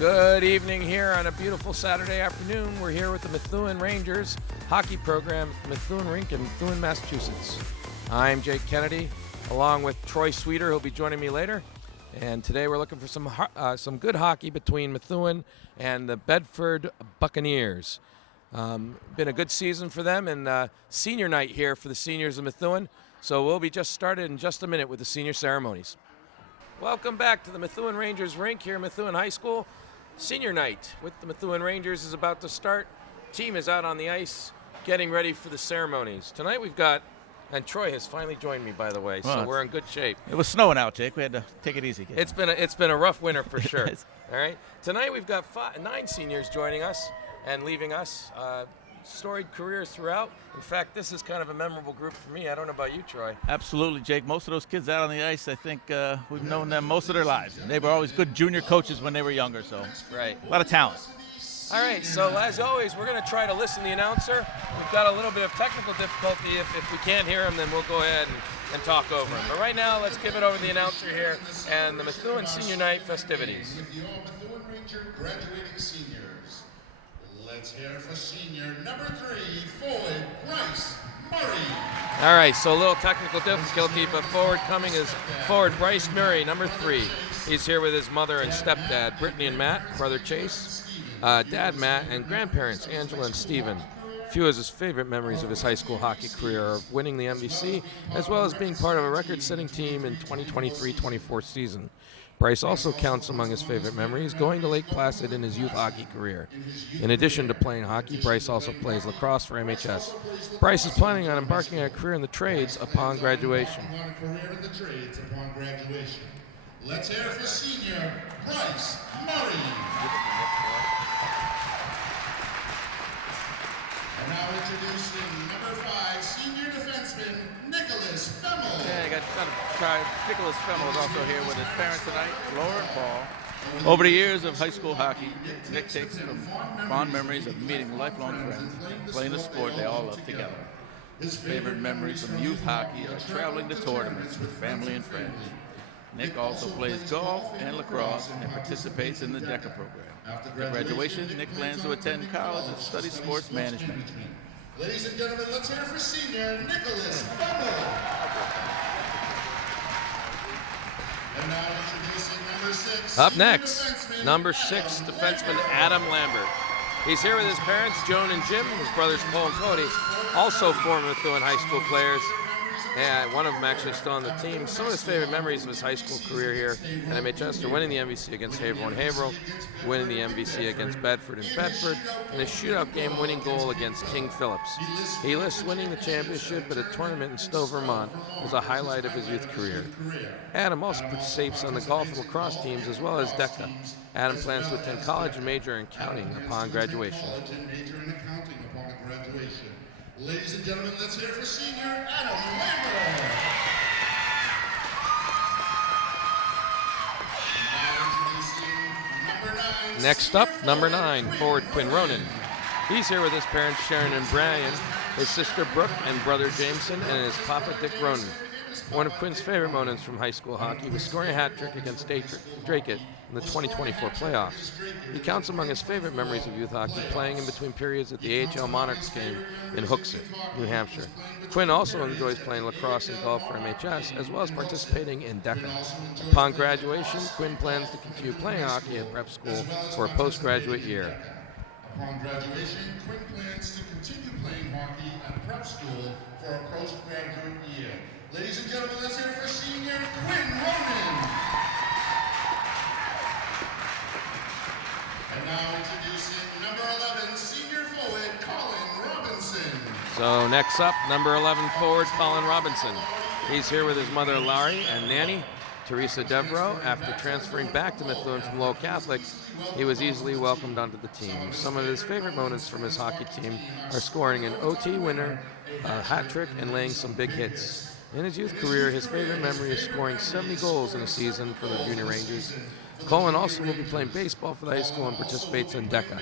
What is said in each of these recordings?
Good evening here on a beautiful Saturday afternoon. We're here with the Methuen Rangers hockey program at Methuen Rink in Methuen, Massachusetts. I'm Jake Kennedy, along with Troy Sweeter, who'll be joining me later. And today we're looking for some good hockey between Methuen and the Bedford Buccaneers. Been a good season for them, and senior night here for the seniors of Methuen. So we'll be just started in just a minute with the senior ceremonies. Welcome back to the Methuen Rangers rink here at Methuen High School. Senior night with the Methuen Rangers is about to start. Team is out on the ice getting ready for the ceremonies. Tonight we've got, and Troy has finally joined me, by the way, so we're in good shape. It was snowing out, Jake. We had to take it easy. It's been a rough winter for sure. All right. Tonight we've got 9 seniors joining us and leaving us. Storied careers throughout. In fact, this is kind of a memorable group for me. I don't know about you, Troy. Absolutely, Jake. Most of those kids out on the ice, I think we've known them most of their lives. And they were always good junior coaches when they were younger, so right. A lot of talent. All right, so as always, we're going to try to listen to the announcer. We've got a little bit of technical difficulty. If we can't hear him, then we'll go ahead and talk over him. But right now, let's give it over to the announcer here and the Methuen Senior Night festivities. With the Methuen Ranger graduating seniors. Let's hear for senior number 3, forward Bryce Murray. All right, so a little technical difficulty, but forward coming is forward Bryce Murray, number 3. He's here with his mother and stepdad, Brittany and Matt, brother Chase, dad Matt, and grandparents Angela and Stephen. A few of his favorite memories of his high school hockey career are winning the MVC, as well as being part of a record-setting team in 2023-24 season. Bryce also counts among his favorite memories going to Lake Placid in his youth hockey career. In addition to playing hockey, Bryce also plays lacrosse for MHS. Bryce is planning on embarking on a career in the trades upon graduation. Let's hear for senior Bryce Murray. And now introducing number 5, senior defenseman Nicholas Femmel. Yeah, I got to try. Nicholas Femmel is also here with his parents tonight, Laura and Paul. Over the years of high school hockey, Nick takes fond memories of meeting lifelong friends, playing the sport they all love together. His favorite memories from youth hockey are traveling to tournaments with family and friends. Nick also plays golf and lacrosse and participates in the DECA program. After graduation, Nick plans to attend college and study sports management. Ladies and gentlemen, let's hear for senior Nicholas Femmel. And now introducing number 6. Up next, number 6 defenseman Adam Lambert. He's here with his parents, Joan and Jim, his brothers Paul and Cody, also former Methuen high school players. And one of them actually still on the team. Some of his favorite memories of his high school career here at MHS are winning the MVC against Haverhill and Haverhill, winning the MVC against Bedford and Bedford, and a shootout game winning goal against King Phillips. He lists winning the championship at a tournament in Stowe, Vermont as a highlight of his youth career. Adam also participates on the golf and lacrosse teams as well as DECA. Adam plans to attend college and major in accounting upon graduation. Ladies and gentlemen, let's hear for senior Adam Lambert. Now introducing number 9. Next up, number 9, forward Quinn Ronan. He's here with his parents Sharon and Brian, his sister Brooke and brother Jameson, and his papa Dick Ronan. One of Quinn's favorite moments from high school hockey was scoring a hat trick against Drake in the 2024 playoffs. He counts among his favorite memories of youth hockey playing in between periods at the AHL Monarchs game in Hooksett, New Hampshire. Quinn also enjoys playing lacrosse and golf for MHS, as well as participating in DECA. Upon graduation, Quinn plans to continue playing hockey at prep school for a postgraduate year. Upon graduation, Quinn plans to continue playing hockey at prep school for a postgraduate year. Ladies and gentlemen, let's hear it for senior Quinn Ronan. And now introducing number 11, senior forward Colin Robinson. So next up, number 11 forward Colin Robinson. He's here with his mother Laurie and nanny Teresa Devereaux. After transferring back to Methuen from Lowell Catholic, he was easily welcomed onto the team. Some of his favorite moments from his hockey team are scoring an OT winner, a hat trick, and laying some big hits. In his youth career, his favorite memory is scoring 70 goals in a season for the Junior Rangers. Colin also will be playing baseball for the high school and participates in DECA.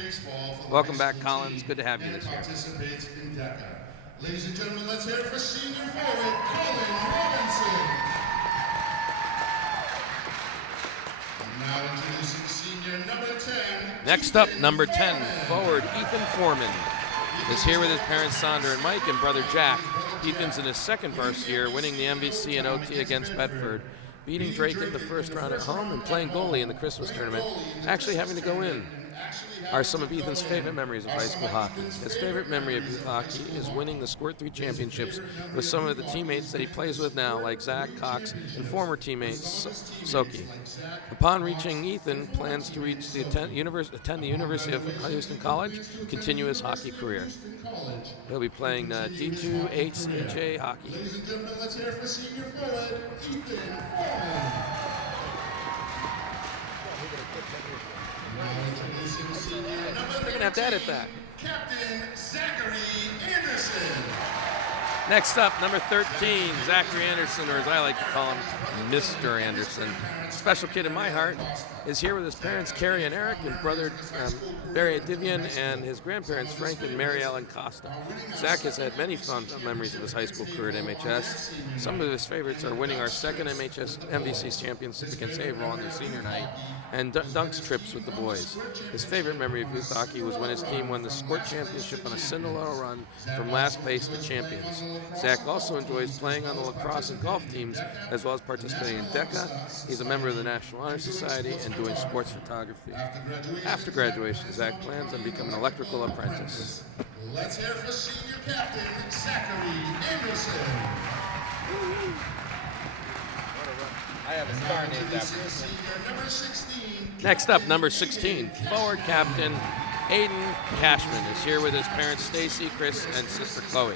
Welcome back, Colin. It's good to have you this year. Ladies and gentlemen, let's hear it for senior forward Colin Robinson. And now introducing senior number 10, Next up, number 10, forward Ethan Foreman is here with his parents Sandra and Mike and brother Jack. Ethan's in his second varsity year, winning the MVC and OT against Bedford, beating Drake in the first round at home and playing goalie in the Christmas tournament, actually having to go in. Are some of Ethan's favorite memories of high school hockey. His favorite memory of youth hockey is winning the Squirt 3 championships with some of the teammates that he plays with now, like Zach, Cox, and former teammates Soki. Upon reaching Ethan, plans to attend the University of Houston College, continue his hockey career. He'll be playing D2 HCJ hockey. Ladies and gentlemen, let's hear it for senior forward, Ethan Foreman. They're going to have to edit that. Captain Zachary Anderson. Next up, number 13, Zachary Anderson, or as I like to call him, Mr. Anderson. Special kid in my heart is here with his parents, Carrie and Eric, and brother Barry Divian, and his grandparents, Frank and Mary Ellen Costa. Zach has had many fond memories of his high school career at MHS. Some of his favorites are winning our second MVC championship against Haverhill on their senior night, and dunks trips with the boys. His favorite memory of youth hockey was when his team won the Squirt Championship on a Cinderella run from last place to champions. Zach also enjoys playing on the lacrosse and golf teams, as well as participating in DECA. He's a member of the National Honor Society and doing sports photography. After graduation, Zach plans on becoming an electrical apprentice. Let's hear for senior captain Zachary Anderson. I have a star named after him. Senior number 16. Next up, number 16, forward captain Aiden Cashman is here with his parents Stacy, Chris, and sister Chloe.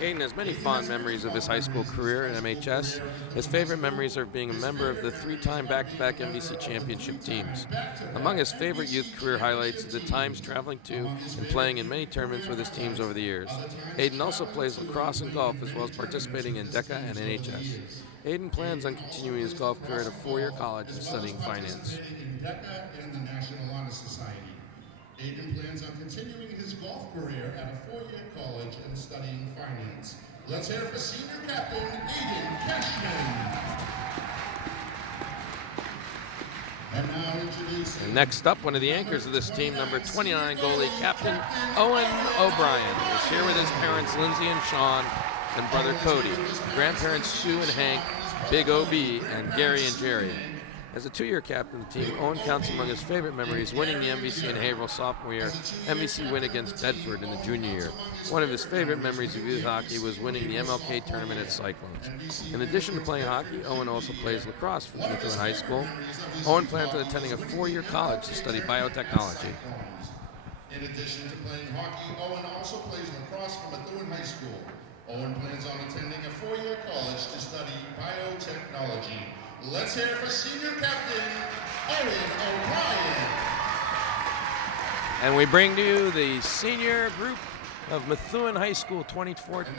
Aiden has many fond memories of his high school career at MHS. His favorite memories are being a member of the 3-time back-to-back MVC championship teams. Among his favorite youth career highlights are the times traveling to and playing in many tournaments with his teams over the years. Aiden also plays lacrosse and golf, as well as participating in DECA and NHS. Aiden plans on continuing his golf career at a 4-year college and studying finance. In DECA and the National Honor Society. Aiden plans on continuing his golf career at a 4-year college and studying finance. Let's hear it for senior captain Aiden Cashman. And now introducing. And next up, one of the anchors of this team, number 29 goalie Captain Owen O'Brien, is here with his parents Lindsay and Sean and brother Cody, grandparents Sue and Hank, Big OB, and Gary and Jerry. As a 2-year captain of the team, Owen counts among his favorite memories winning the MVC in Haverhill sophomore year, MVC win against Bedford in the junior year. One of his favorite memories of youth hockey was winning the MLK tournament at Cyclones. In addition to playing hockey, Owen also plays lacrosse for Methuen High School. Owen plans on attending a 4-year college to study biotechnology. In addition to playing hockey, Owen also plays lacrosse for Methuen High School. Owen plans on attending a 4-year college to study biotechnology. Let's hear it for senior captain Owen O'Brien. And we bring to you the senior group of Methuen High School 2024-2025.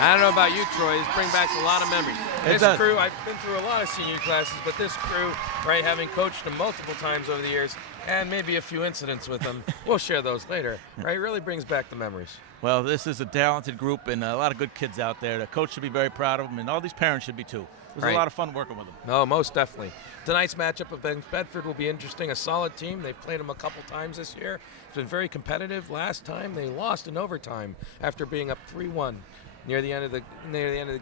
I don't know about you, Troy. This brings back a lot of memories. This crew, I've been through a lot of senior classes, but this crew, right, having coached them multiple times over the years, and maybe a few incidents with them, we'll share those later, right? Really brings back the memories. Well, this is a talented group and a lot of good kids out there. The coach should be very proud of them, and all these parents should be too. It was a lot of fun working with them. No, most definitely. Tonight's matchup against Bedford will be interesting. A solid team. They've played them a couple times this year. It's been very competitive. Last time they lost in overtime after being up 3-1. Near the end of the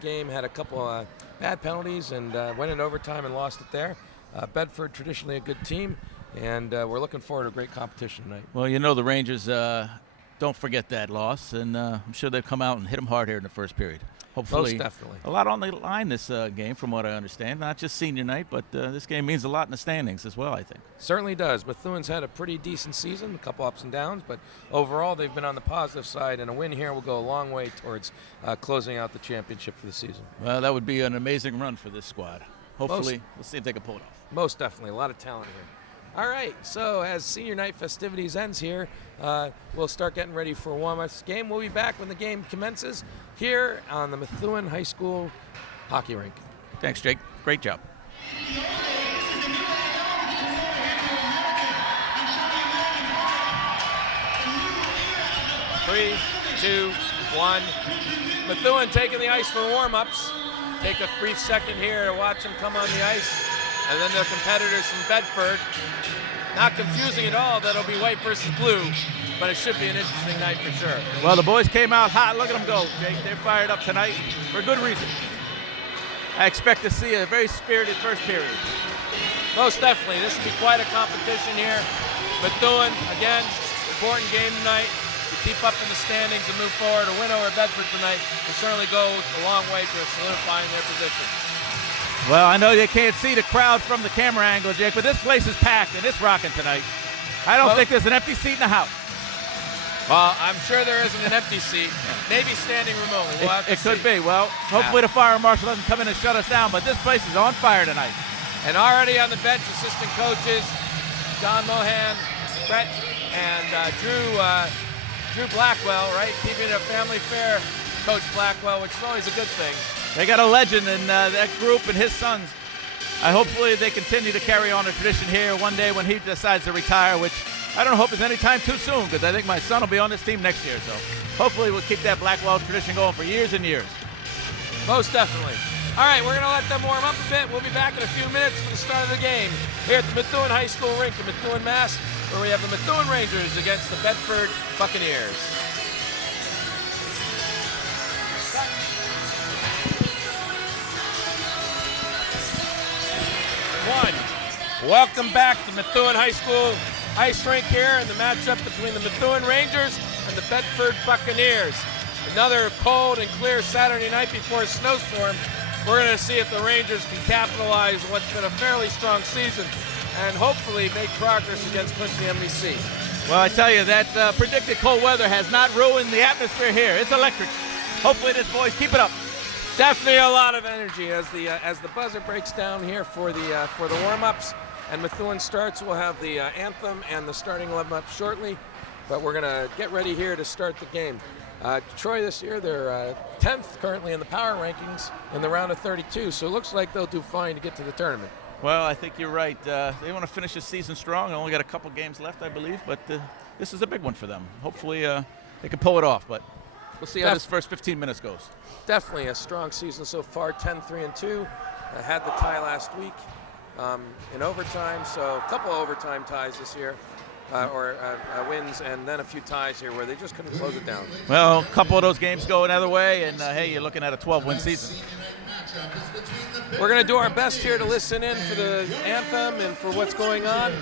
game, had a couple bad penalties and went in overtime and lost it there. Bedford, traditionally a good team, and we're looking forward to a great competition tonight. Well, you know the Rangers don't forget that loss, and I'm sure they'll come out and hit them hard here in the first period. Hopefully, most definitely. A lot on the line this game, from what I understand. Not just senior night, but this game means a lot in the standings as well, I think. Certainly does. Methuen's had a pretty decent season, a couple ups and downs, but overall they've been on the positive side, and a win here will go a long way towards closing out the championship for the season. Well, that would be an amazing run for this squad. Hopefully, we'll see if they can pull it off. Most definitely. A lot of talent here. All right, so as senior night festivities ends here, we'll start getting ready for a warm-up game. We'll be back when the game commences here on the Methuen High School hockey rink. Thanks, Jake. Great job. 3, 2, 1. Methuen taking the ice for warm-ups. Take a brief second here to watch them come on the ice. and then their competitors from Bedford. Not confusing at all. That'll be white versus blue, but it should be an interesting night for sure. Well, the boys came out hot. Look at them go, Jake. They're fired up tonight for good reason. I expect to see a very spirited first period. Most definitely. This will be quite a competition here. Methuen, again, important game tonight. To keep up in the standings and move forward. A win over Bedford tonight will certainly go a long way to solidifying their position. Well, I know they can't see the crowd from the camera angle, Jake, but this place is packed and it's rocking tonight. I don't think there's an empty seat in the house. Well, I'm sure there isn't an empty seat. Maybe standing room only. We'll have to It could see. be. Well, hopefully the fire marshal doesn't come in and shut us down, but this place is on fire tonight. And already on the bench, assistant coaches, Don Mohan, Brett, and Drew Blackwell, right? Keeping it a family fair, Coach Blackwell, which is always a good thing. They got a legend in that group and his sons. Hopefully they continue to carry on the tradition here one day when he decides to retire, which I don't hope is any time too soon because I think my son will be on this team next year. So hopefully we'll keep that Blackwell tradition going for years and years. Most definitely. All right, we're going to let them warm up a bit. We'll be back in a few minutes for the start of the game here at the Methuen High School rink in Methuen, Mass., where we have the Methuen Rangers against the Bedford Buccaneers. Welcome back to Methuen High School ice rink here in the matchup between the Methuen Rangers and the Bedford Buccaneers. Another cold and clear Saturday night before a snowstorm. We're going to see if the Rangers can capitalize on what's been a fairly strong season and hopefully make progress against Quincy MVC. Well, I tell you, that predicted cold weather has not ruined the atmosphere here. It's electric. Hopefully this boys keep it up. Definitely a lot of energy as the buzzer breaks down here for the warm-ups and Methuen starts. We'll have the anthem and the starting 11 up shortly, but we're gonna get ready here to start the game. Troy this year, they're 10th currently in the power rankings in the round of 32, so it looks like they'll do fine to get to the tournament. Well, I think you're right. They want to finish the season strong. They only got a couple games left, I believe, but this is a big one for them. Hopefully they can pull it off, but we'll see how this first 15 minutes goes. Definitely a strong season so far, 10-3-2. Had the tie last week in overtime, so a couple of overtime ties this year, wins, and then a few ties here where they just couldn't close it down. Well, a couple of those games go another way, and hey, you're looking at a 12-win season. We're going to do our best here to listen in for the anthem and for what's going on.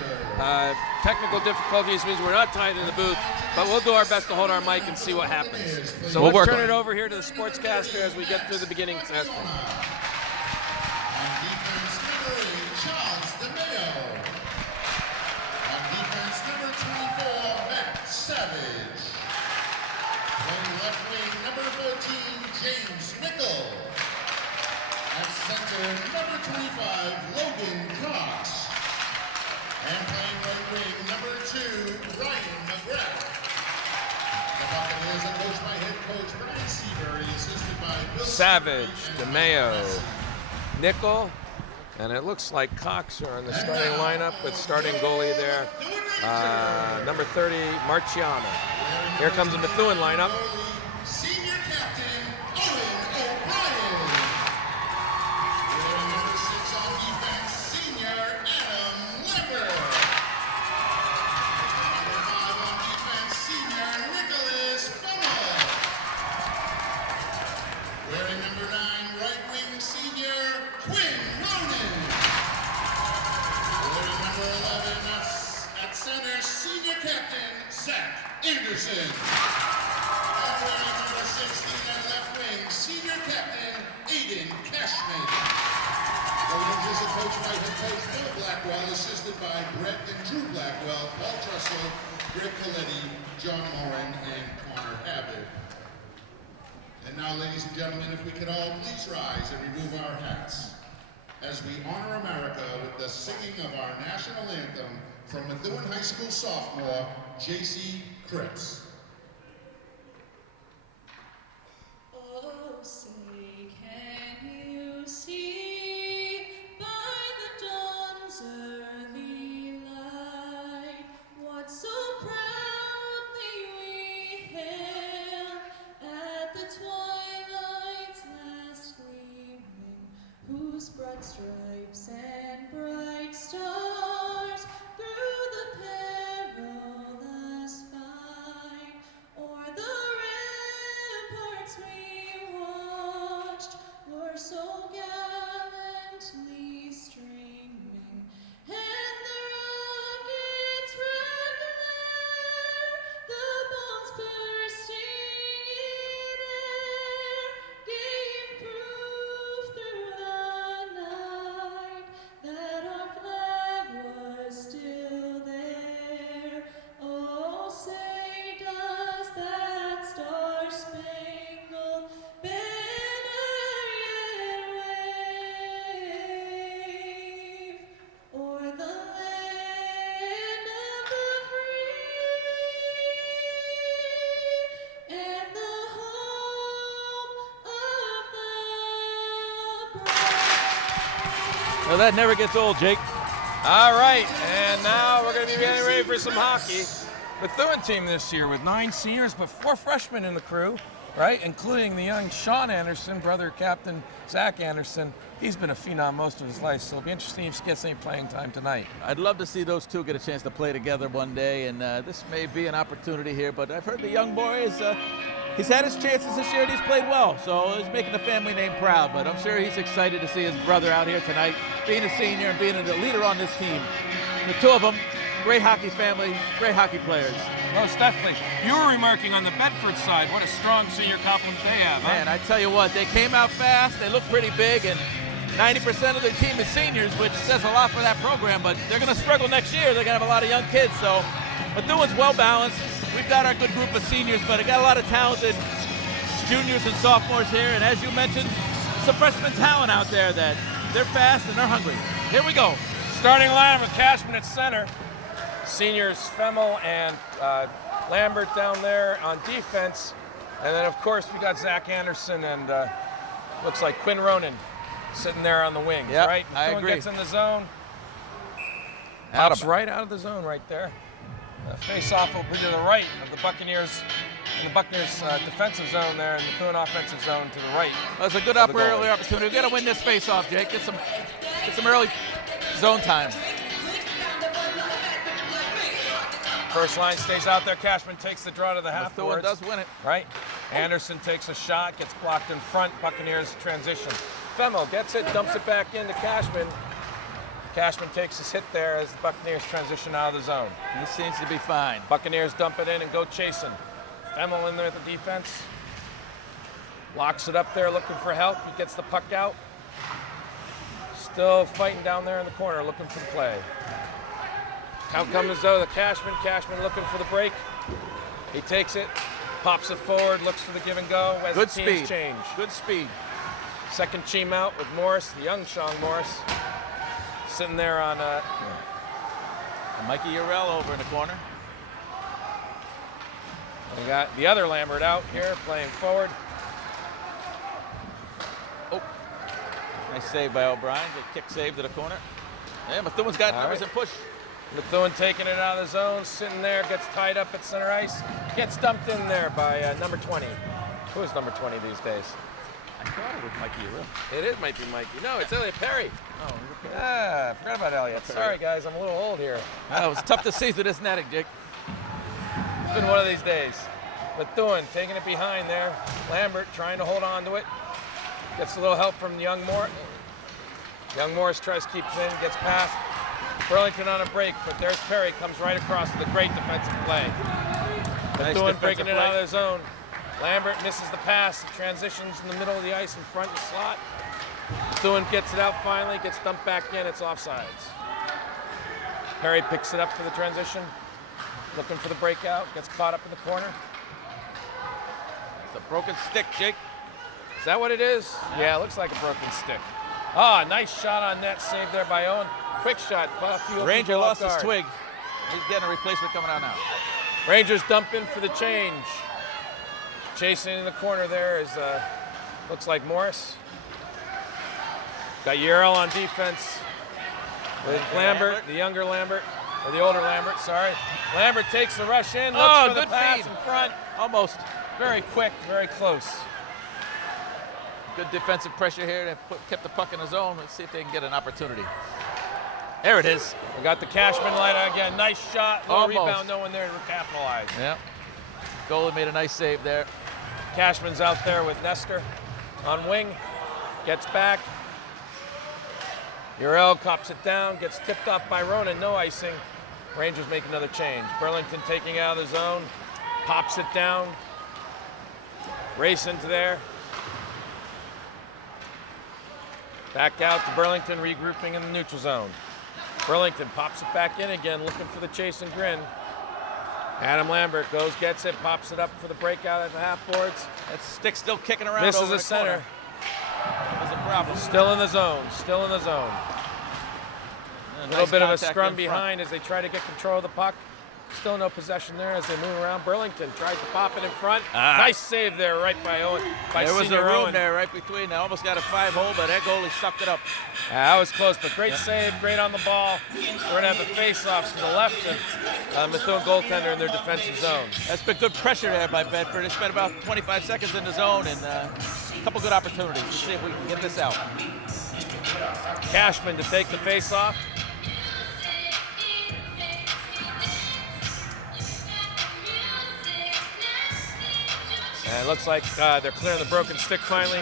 Technical difficulties means we're not tied in the booth, but we'll do our best to hold our mic and see what happens. So let's turn it over here to the sportscaster as we get through the beginning test. Number 25, Logan Cox. And playing right wing, number 2, Ryan McGrath. The Buccaneers are coached by head coach Brian Seabury, assisted by Bill Savage, DeMeo, Nickel, and it looks like Cox are in the starting lineup with starting goalie there, number 30, Marciano. Here comes the Methuen lineup. Senior captain, Owen O'Brien. Wearing number 6 on defense, senior Adam Weber. Number 5 on defense, senior Nicholas Fummel. Wearing number 9, right wing, senior Quinn Ronan. Wearing number 11 at center, senior captain Zach Anderson. And wearing number 16 at left wing, senior captain Aiden Cashman. The Rangers are coached by head coach Bill Blackwell, assisted by Brett and Drew Blackwell, Paul Trussell, Greg Coletti, John Moran, and Connor Abbott. And now, ladies and gentlemen, if we could all please rise and remove our hats as we honor America with the singing of our national anthem from Methuen High School sophomore, J.C. Cripps. Oh, say, can you see by the dawn's early light what so proudly we hailed at the twilight's last gleaming, whose broad stripes and bright Well, that never gets old, Jake. All right, and now we're going to be getting ready for some hockey. Methuen team this year with 9 seniors, but 4 freshmen in the crew, right? Including the young Sean Anderson, brother Captain Zach Anderson. He's been a phenom most of his life, so it'll be interesting if he gets any playing time tonight. I'd love to see those two get a chance to play together one day, and this may be an opportunity here, but I've heard the young boy is, he's had his chances this year and he's played well, so he's making the family name proud, but I'm sure he's excited to see his brother out here tonight, being a senior and being a leader on this team. The two of them, great hockey family, great hockey players. Most definitely. You were remarking on the Bedford side, what a strong senior complement they have, huh? Man, I tell you what, they came out fast, they look pretty big, and 90% of the team is seniors, which says a lot for that program, but they're going to struggle next year. They're going to have a lot of young kids, so Methuen's well-balanced. We've got our good group of seniors, but it got a lot of talented juniors and sophomores here, and as you mentioned, some freshman talent out there that they're fast and they're hungry. Here we go. Starting line with Cashman at center. Seniors Femmel and Lambert down there on defense. And then, of course, we got Zach Anderson and looks like Quinn Ronan sitting there on the wings, Yep, right? I Methuen agree. Gets in the zone. Pops right out of the zone right there. Face-off will be to the right of the Buccaneers, in the Buccaneers defensive zone there, and the Methuen offensive zone to the right. That's a good of the early goalie. opportunity. We've got to win this face-off, Jake. Get some early zone time. First line stays out there. Cashman takes the draw to the half Methuen does win it. Right. Anderson takes a shot, gets blocked in front. Buccaneers transition. Femmel gets it, dumps it back into Cashman. Cashman takes his hit there as the Buccaneers transition out of the zone. He seems to be fine. Buccaneers dump it in and go chasing. Femmel in there at the defense. Locks it up there looking for help. He gets the puck out. Still fighting down there in the corner looking for the play. Out comes the Cashman. Cashman looking for the break. He takes it, pops it forward, looks for the give and go as Good the teams speed. change. Good speed. Second team out with Morris, the young Sean Morris, sitting there on And Mikey Urell over in the corner. we got the other Lambert out here playing forward. Oh, nice save by O'Brien. Good kick save to the corner. Yeah, Methuen's got All numbers right. and push. Methuen taking it out of the zone, sitting there, gets tied up at center ice, gets dumped in there by number 20. Who is number 20 these days? I thought it was Mikey Urell. It is might be Mikey. No, it's Elliot Perry. Oh, okay. Ah, I forgot about Elliot. Sorry, guys, I'm a little old here. It was tough to see through this netting, Jake. It's been one of these days. Methuen taking it behind there. Lambert trying to hold on to it. Gets a little help from young Morris. Young Morris tries to keep it in, gets past. Burlington on a break, but there's Perry, comes right across with a great defensive play. Methuen breaking it out of the zone. Lambert misses the pass, it transitions in the middle of the ice in front of the slot. Methuen gets it out finally, gets dumped back in, it's offsides. Perry picks it up for the transition, looking for the breakout, gets caught up in the corner. It's a broken stick, Jake. Is that what it is? Yeah, it looks like a broken stick. Ah, nice shot on net, saved there by Owen. Quick shot. Ranger people lost off his guard. twig. He's getting a replacement coming out now. Rangers dump in for the change. Chasing in the corner there is, looks like Morris. Got Yarrow on defense with Lambert, the younger Lambert, or the older Lambert, sorry. Lambert takes the rush in, looks for the good pass feed. in front. Almost. Very quick, very close. Good defensive pressure here. They kept the puck in the zone. Let's see if they can get an opportunity. There it is. We got the Cashman light again. Nice shot, little Almost. rebound, no one there to capitalize. Yeah. Goalie made a nice save there. Cashman's out there with Nestor on wing, gets back. Urell cops it down, gets tipped up by Ronan, no icing. Rangers make another change. Burlington taking out of the zone, pops it down, race into there. Back out to Burlington, regrouping in the neutral zone. Burlington pops it back in again, looking for the chase and grin. Adam Lambert goes, gets it, pops it up for the breakout at the half boards. That stick's still kicking around Misses over the the center. corner. There's a problem. Still in the zone, still in the zone. A little Nice bit of a contact scrum in front. behind as they try to get control of the puck. Still no possession there as they move around. Burlington tries to pop it in front. Nice save there right by Owen. There was a senior room Owen. there right between. They almost got a 5-hole, but that goalie sucked it up. That was close, but great save, great on the ball. We're going to have the face-offs to the left of Methuen goaltender in their defensive zone. That's been good pressure there by Bedford. They spent about 25 seconds in the zone and a couple good opportunities. Let's see if we can get this out. Cashman to take the face-off. And it looks like they're clearing the broken stick finally.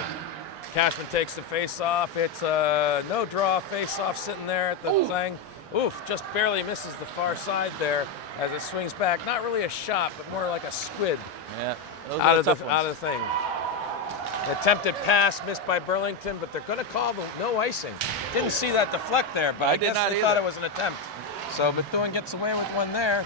Cashman takes the face-off. It's a no-draw face-off sitting there at the thing. Oof, just barely misses the far side there as it swings back. Not really a shot, but more like a squid. Yeah, out of the thing. An attempted pass missed by Burlington, but they're going to call the no icing. Didn't see that deflect there, but I guess they thought it was an attempt. So Methuen gets away with one there.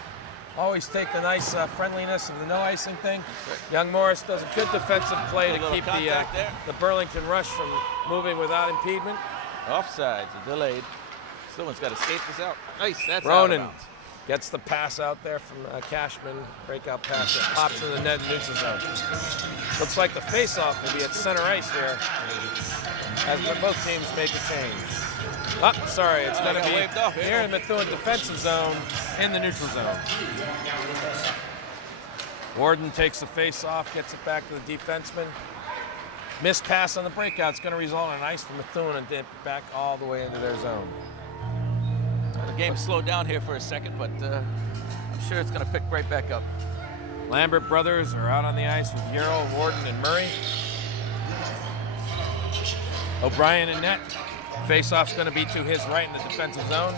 Always take the nice friendliness of the no icing thing. Young Morris does a good defensive play to keep the Burlington rush from moving without impediment. Offsides, delayed. Someone's got to skate this out. Nice, that's Ronan out of bounds. gets the pass out there from Cashman. Breakout pass that pops in the net and neutral zone. Looks like the face-off will be at center ice here as both teams make a change. Oh, sorry, it's going to be waved off here in the Methuen defensive zone in the neutral zone. Warden takes the face-off, gets it back to the defenseman. Missed pass on the breakout. It's going to result in an ice from Methuen and dip back all the way into their zone. The game slowed down here for a second, but I'm sure it's going to pick right back up. Lambert brothers are out on the ice with Yarrow, Warden, and Murray. O'Brien in net. Face-off's going to be to his right in the defensive zone.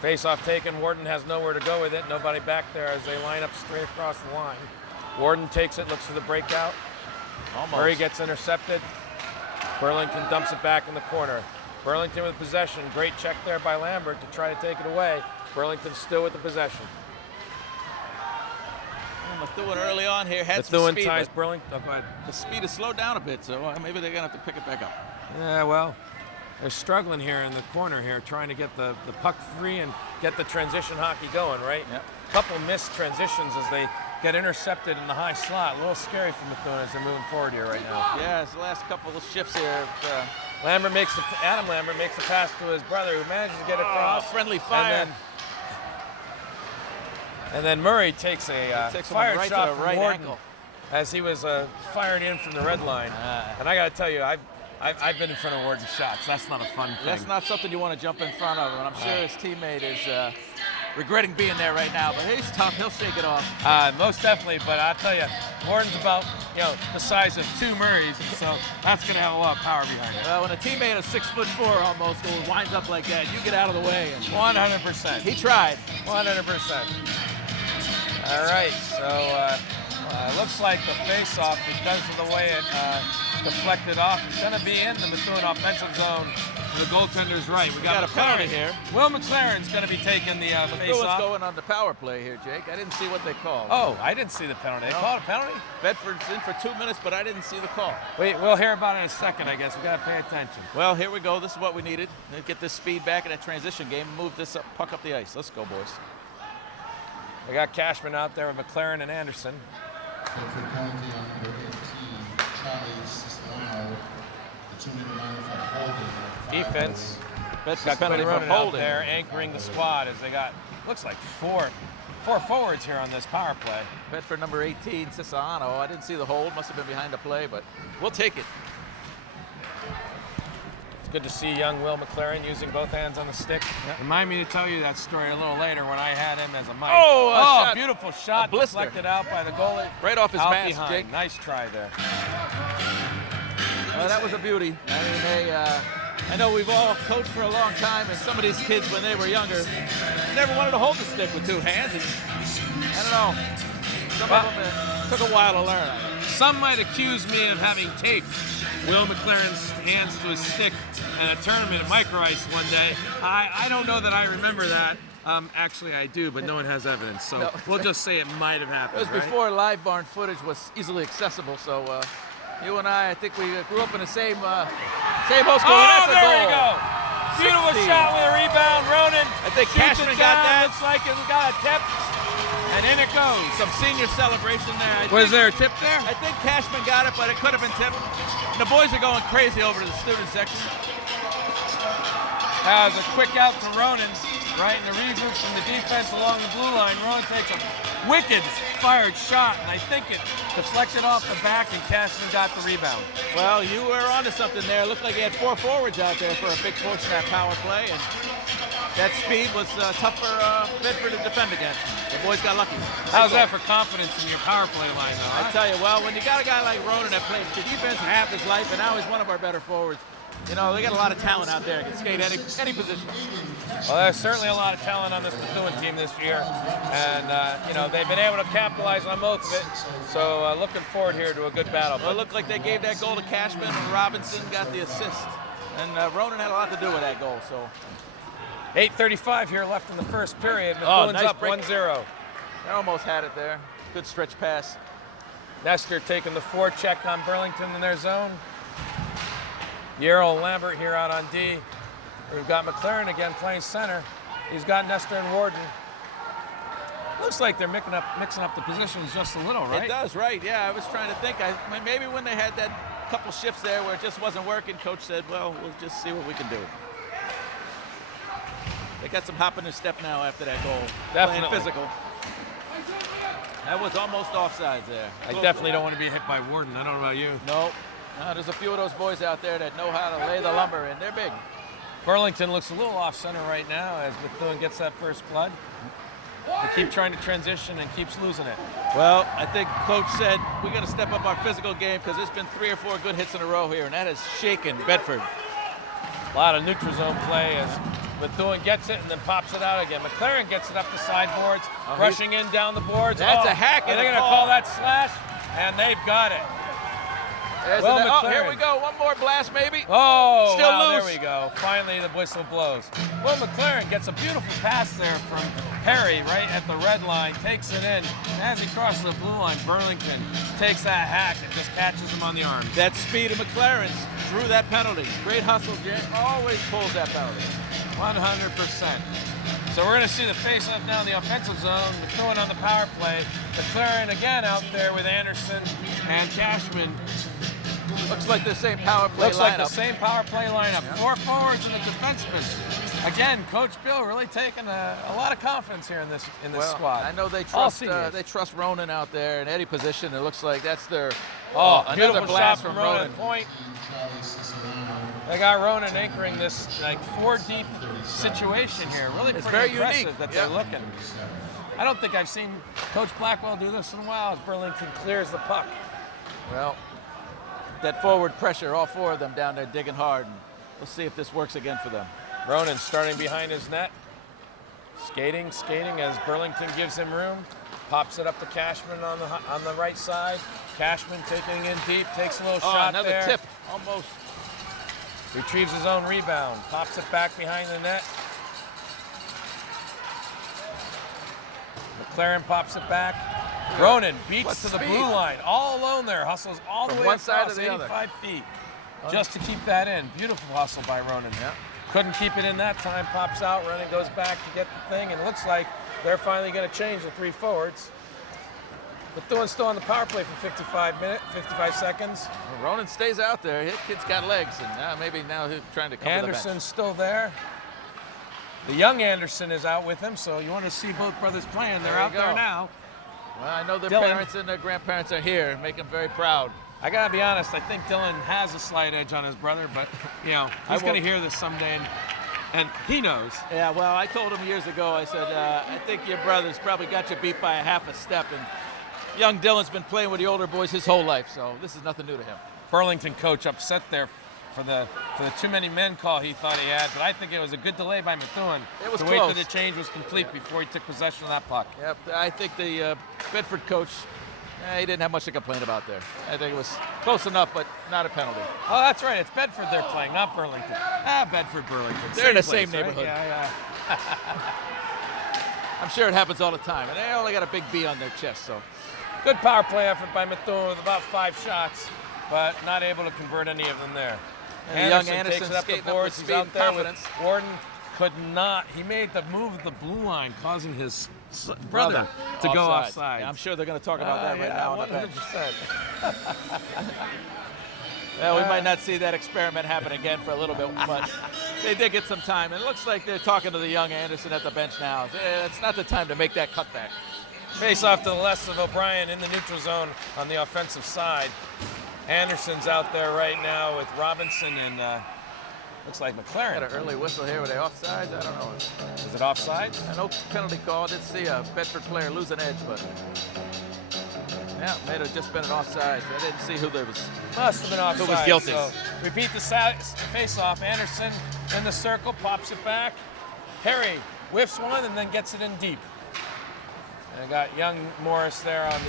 Face-off taken. Warden has nowhere to go with it. Nobody back there as they line up straight across the line. Warden takes it, looks for the breakout. Almost. Murray gets intercepted. Burlington dumps it back in the corner. Burlington with possession. Great check there by Lambert to try to take it away. Burlington still with the possession. Methuen early on here had some Methuen speed. ties Burlington. Oh, go ahead. The speed has slowed down a bit, so maybe they're going to have to pick it back up. Yeah, well, they're struggling here in the corner here, trying to get the puck free and get the transition hockey going, right? Yep. Couple missed transitions as they get intercepted in the high slot. A little scary for Methuen as they're moving forward here right now. Yeah, it's the last couple of shifts here. Adam Lambert makes the pass to his brother, who manages to get across. Friendly fire. And then Murray takes a fire right shot to the from right Warden ankle. as he was firing in from the red line. And I got to tell you, I've been in front of Warden's shots. That's not a fun thing. That's not something you want to jump in front of, and I'm sure his teammate is regretting being there right now, but he's tough. He'll shake it off. Most definitely, but I'll tell you, Warden's about the size of 2 Murrays, so that's going to have a lot of power behind it. Well, when a teammate is 6'4" almost, who winds up like that, you get out of the way. And 100%. he tried. 100%. All right, so it looks like the face-off, because of the way it deflected off, is going to be in the Methuen offensive zone to the goaltender's right. We got a penalty here. Will McLaren's going to be taking the face-off. Going on the power play here, Jake. I didn't see what they called. Oh, I didn't see the penalty. They called a penalty? Bedford's in for 2 minutes, but I didn't see the call. We'll hear about it in a second, I guess. We got to pay attention. Well, here we go. This is what we needed. Get this speed back in that transition game. Move this puck up the ice. Let's go, boys. We got Cashman out there with McLaren and Anderson. So for penalty on number 18, Charlie Siciliano, the 2-minute line for holding. Defense. Bedford Got penalty Quinn for Ronan out holding. there anchoring the squad as they got, looks like four forwards here on this power play. Bedford number 18, Siciliano. I didn't see the hold. Must have been behind the play, but we'll take it. Good to see young Will McLaren using both hands on the stick. Yep. Remind me to tell you that story a little later when I had him as a mic. Shot. Beautiful shot, deflected out by the goalie. Right off his out mask, behind. Jake. Nice try there. Well, that was a beauty. I mean, I know we've all coached for a long time, and some of these kids, when they were younger, never wanted to hold the stick with 2 hands. And I don't know. Some of them took a while to learn. Some might accuse me of having taped Will McLaren's hands to his stick at a tournament at Micro Ice one day. I don't know that I remember that. Actually, I do, but no one has evidence. So we'll just say it might have happened. It was before live barn footage was easily accessible. So you and I think we grew up in the same high school. Oh, and that's a there goal. you go. Beautiful 16. shot with a rebound. Ronan Ronan. I think shoots Cashman it got down. that. Looks like it got a tip. And in it goes. Some senior celebration there. Was there a tip there? I think Cashman got it, but it could have been tipped. The boys are going crazy over to the student section. That was a quick out to Ronan, right in the regroup from the defense along the blue line. Ronan takes a wicked fired shot, and I think it deflected off the back, and Cashman got the rebound. Well, you were onto something there. Looked like he had 4 forwards out there for a big portion of that power play, and that speed was tough for Bedford to defend against. The boys got lucky. How's that for confidence in your power play line, though? I tell you, well, when you got a guy like Ronan that played the defense half his life, and now he's one of our better forwards, you know, they got a lot of talent out there. Can skate any position. Well, there's certainly a lot of talent on this Methuen team this year, and you know, they've been able to capitalize on most of it. So looking forward here to a good battle. Well, it looked like they gave that goal to Cashman, and Robinson got the assist, and Ronan had a lot to do with that goal. So 8:35 here left in the first period. Oh, Methuen's nice up break. 1-0. they almost had it there. Good stretch pass. Nestor taking the forecheck on Burlington in their zone. Yarrow and Lambert here out on D. We've got McLaren again playing center. He's got Nestor and Warden. Looks like they're mixing up the positions just a little, right? It does, right? Yeah, I was trying to think. I mean, maybe when they had that couple shifts there where it just wasn't working, coach said, well, we'll just see what we can do. They got some hop in their step now after that goal. Definitely. Playing physical. That was almost offsides there. I definitely don't want to be hit by Warden. I don't know about you. No. There's a few of those boys out there that know how to lay the lumber, and they're big. Burlington looks a little off center right now as Methuen gets that first blood. They keep trying to transition and keeps losing it. Well, I think coach said we got to step up our physical game because there's been 3 or 4 good hits in a row here, and that has shaken Bedford. A lot of neutral zone play as Methuen gets it and then pops it out again. McLaren gets it up the sideboards, rushing in down the boards. That's a hack Are and they a going to call. call that slash? And they've got it. Well, here we go. One more blast, maybe. Oh, Still wow, loose. there we go. Finally, the whistle blows. Will McLaren gets a beautiful pass there from Perry right at the red line, takes it in. As he crosses the blue line, Burlington takes that hack and just catches him on the arm. That speed of McLaren's drew that penalty. Great hustle, Jet. Always pulls that penalty. 100%. So we're going to see the face-off now in the offensive zone. Methuen on the power play. McLaren again out there with Anderson and Cashman. Looks like the same power play Looks lineup. like the same power play lineup. 4 forwards and a defenseman. Again, Coach Bill really taking a lot of confidence here in this squad. I know they All trust Ronan out there in any position. It looks like that's their beautiful another shot blast from from Ronan. Ronan. Point. They got Ronan anchoring this like 4-deep situation here. Really It's pretty very impressive unique. that they're looking. I don't think I've seen Coach Blackwell do this in a while as Burlington clears the puck. Well, that forward pressure, all 4 of them down there digging hard. And let's see if this works again for them. Ronan starting behind his net. Skating as Burlington gives him room. Pops it up to Cashman on the right side. Cashman taking in deep, takes a little shot another there. tip, almost. Retrieves his own rebound, pops it back behind the net. McLaren pops it back. Ronan beats What's to the speed? blue line, all alone there, hustles all the From way one across, side to the other. 85 feet, just to keep that in. Beautiful hustle by Ronan. Yeah. Couldn't keep it in that time, pops out, Ronan goes back to get the thing, and it looks like they're finally going to change the 3 forwards. Methuen's still on the power play for 55 seconds. Well, Ronan stays out there. His kid's got legs, and maybe now he's trying to come to the bench. Anderson's still there. The young Anderson is out with him, so you want to see both brothers playing. They're There you out there go. now. Well, I know their Dylan. parents and their grandparents are here, make them very proud. I gotta be honest, I think Dylan has a slight edge on his brother, but you know, he's gonna hear this someday, and he knows. Yeah, well, I told him years ago, I said, I think your brother's probably got you beat by a half a step, and young Dylan's been playing with the older boys his whole life, so this is nothing new to him. Burlington coach upset there for the too many men call he thought he had, but I think it was a good delay by Methuen It was to wait close. till the change was complete before he took possession of that puck. Yep, I think the Bedford coach, he didn't have much to complain about there. I think it was close enough, but not a penalty. Oh, that's right. It's Bedford they're playing, not Burlington. Bedford, Burlington. They're in the place, same neighborhood. Right? Yeah. I'm sure it happens all the time, and they only got a big B on their chest, so. Good power play effort by Methuen with about 5 shots, but not able to convert any of them there. And the young Anderson takes Anderson it up the skating up boards. with He's speed out and there confidence. with Warden. could not. He made the move at the blue line, causing his brother to go offside. Yeah, I'm sure they're going to talk about that right now. 100%. Well, we might not see that experiment happen again for a little bit, but they did get some time. And it looks like they're talking to the young Anderson at the bench now. It's not the time to make that cutback. Face off to the left of O'Brien in the neutral zone on the offensive side. Anderson's out there right now with Robinson and looks like McLaren. Got an early whistle here. Were they offsides? I don't know. Is it offside? No penalty call. Did see a Bedford player lose an edge, but yeah, may have just been an offside. I didn't see who there was. Must have been offside. Who was guilty? So repeat the face-off. Anderson in the circle, pops it back. Perry whiffs one and then gets it in deep. And I got young Morris there on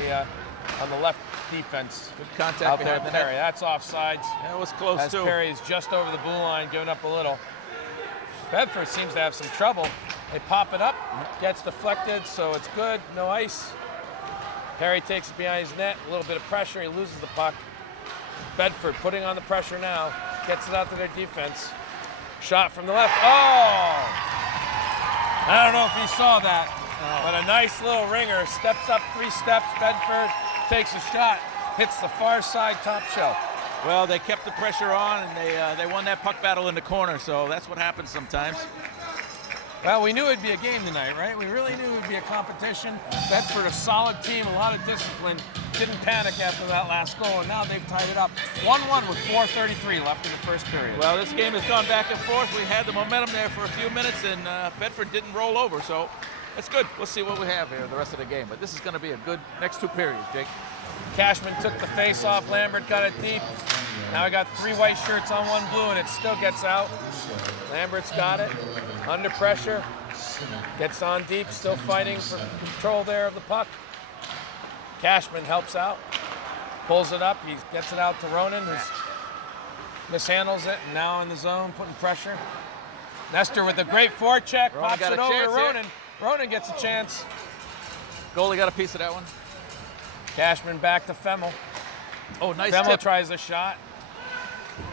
the left defense. Good contact out behind there, the Perry. net. That's offsides. That was close as too. Perry's just over the blue line, giving up a little. Bedford seems to have some trouble. They pop it up, gets deflected, so it's good. No ice. Perry takes it behind his net. A little bit of pressure. He loses the puck. Bedford putting on the pressure now. Gets it out to their defense. Shot from the left. Oh! I don't know if you saw that, but a nice little ringer. Steps up 3 steps. Bedford takes a shot. Hits the far side top shelf. Well, they kept the pressure on, and they won that puck battle in the corner, so that's what happens sometimes. Well, we knew it'd be a game tonight, right? We really knew it would be a competition. Bedford, a solid team, a lot of discipline. Didn't panic after that last goal, and now they've tied it up. 1-1 with 4:33 left in the first period. Well, this game has gone back and forth. We had the momentum there for a few minutes, and Bedford didn't roll over, so that's good. We'll see what we have here the rest of the game, but this is going to be a good next 2 periods, Jake. Cashman took the face off. Lambert got it deep. Now we got 3 white shirts on 1 blue, and it still gets out. Lambert's got it. Under pressure. Gets on deep, still fighting for control there of the puck. Cashman helps out. Pulls it up. He gets it out to Ronan, who mishandles it, and now in the zone, putting pressure. Nestor with a great forecheck. Ronan Pops got it a over to chance here. Ronan. Ronan gets a chance. Goalie got a piece of that one. Cashman back to Femmel. Oh, nice Femmel tip. tries a shot.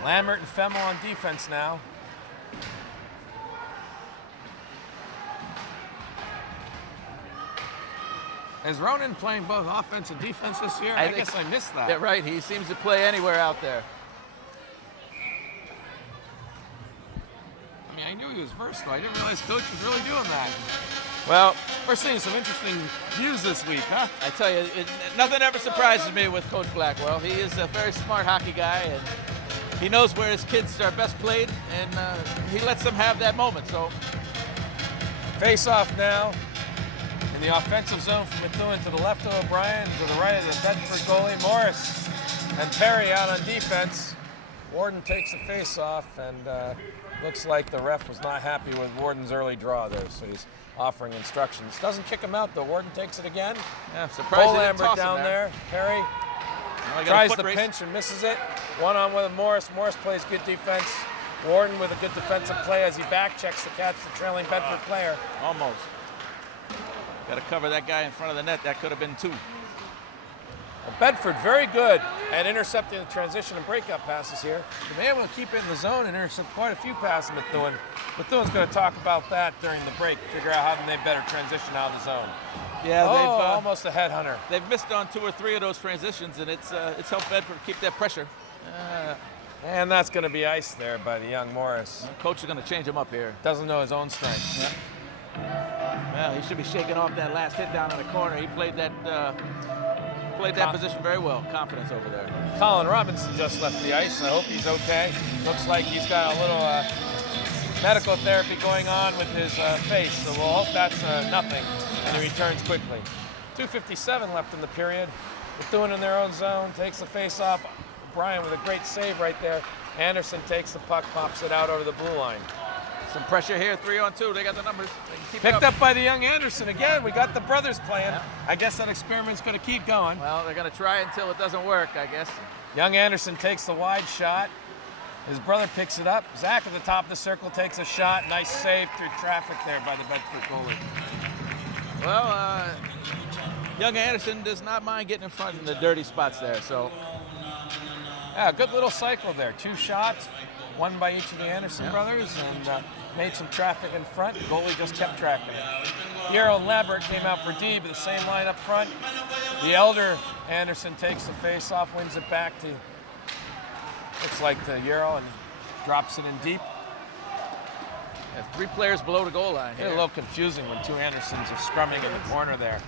Lambert and Femmel on defense now. Is Ronan playing both offense and defense this year? I guess I missed that. Yeah, right. He seems to play anywhere out there. I mean, I knew he was versatile. I didn't realize Coach was really doing that. Well, We're seeing some interesting views this week, huh? I tell you, nothing ever surprises me with Coach Blackwell. He is a very smart hockey guy, and he knows where his kids are best played, and he lets them have that moment. So, Face off now. In the offensive zone from Methuen to the left of O'Brien, to the right of the Bedford goalie, Morris. And Perry out on defense. Warden takes the face off, and looks like the ref was not happy with Warden's early draw there, so he's offering instructions. Doesn't kick him out, though. Warden takes it again. yeah, surprised Cole he didn't Lambert toss him down there. Perry Now I got a tries foot the race. pinch and misses it. One-on-one with Morris. Morris plays good defense. Warden with a good defensive play as he back checks to catch the trailing Bedford player. Almost. Got to cover that guy in front of the net. That could have been 2. Bedford very good at intercepting the transition and breakout passes here. They've been able to keep it in the zone and intercept quite a few passes. Methuen. Methuen's going to talk about that during the break. Figure out how they better transition out of the zone. Yeah, almost a headhunter. they've missed on 2 or 3 of those transitions, and it's helped Bedford keep that pressure. And that's going to be iced there by the young Morris. Coach is going to change him up here. Doesn't know his own strength. Well, he should be shaking off that last hit down in the corner. He played that position very well. Confidence over there. Colin Robinson just left the ice. I hope he's okay. Looks like he's got a little medical therapy going on with his face, so we'll hope that's nothing, and he returns quickly. 2:57 left in the period. Methuen in their own zone, takes the face off. Brian with a great save right there. Anderson takes the puck, pops it out over the blue line. Some pressure here, 3-on-2. They got the numbers. They can keep it Picked up by the young Anderson again. We got the brothers playing. Yeah. I guess that experiment's going to keep going. Well, they're going to try until it doesn't work, I guess. Young Anderson takes the wide shot. His brother picks it up. Zach at the top of the circle takes a shot. Nice save through traffic there by the Bedford goalie. Well, young Anderson does not mind getting in front in the dirty spots there. So, Yeah, good little cycle there. 2 shots, one by each of the Anderson brothers, and made some traffic in front. The goalie just kept tracking it. Euro and Lambert came out for D, but the same line up front. The elder Anderson takes the face-off, wins it back to, looks like the Euro, and drops it in deep. Yeah, 3 players below the goal line It's here. a little confusing when 2 Andersons are scrumming in the corner there.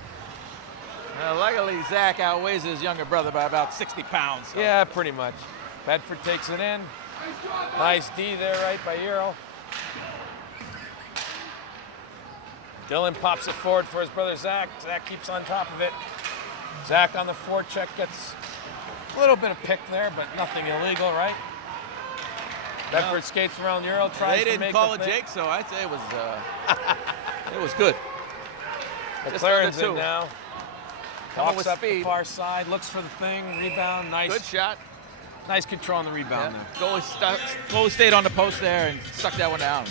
Luckily, Zach outweighs his younger brother by about 60 pounds. So. Yeah, pretty much. Bedford takes it in. Nice D there, right by Euro. Dylan pops it forward for his brother Zach. Zach keeps on top of it. Zach on the forecheck gets a little bit of pick there, but nothing illegal, right? Bedford skates around Euro, tries They to didn't make call a it, thing. Jake, so I'd say it was it was good. Just McLaren's under in 2. now. Coming Walks with up the speed. far side, looks for the thing, rebound, nice. Good shot. Nice control on the rebound there. Goalie stayed on the post there and stuck that one down.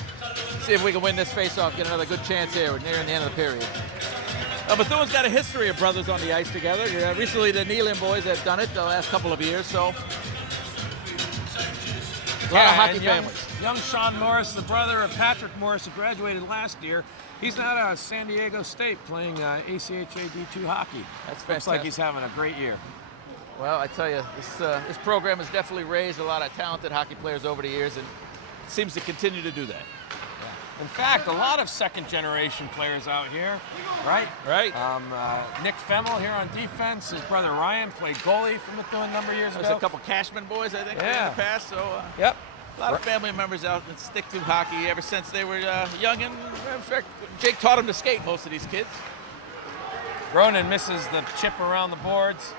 See if we can win this face-off, get another good chance here near the end of the period. Methuen's got a history of brothers on the ice together. Recently, the Nealon boys have done it the last couple of years, so a lot of hockey and families. Young Sean Morris, the brother of Patrick Morris, who graduated last year. He's now at San Diego State playing ACHA D2 hockey. That's Looks like fantastic. he's having a great year. Well, I tell you, this program has definitely raised a lot of talented hockey players over the years, and seems to continue to do that. In fact, a lot of second-generation players out here, right? Right. Nick Femmel here on defense. His brother Ryan played goalie for Methuen a number of years There's ago. a couple Cashman boys, I think, Yeah. in the past. So Yep. a lot of family members out that stick to hockey ever since they were young. And in fact, Jake taught them to skate, most of these kids. Ronan misses the chip around the boards.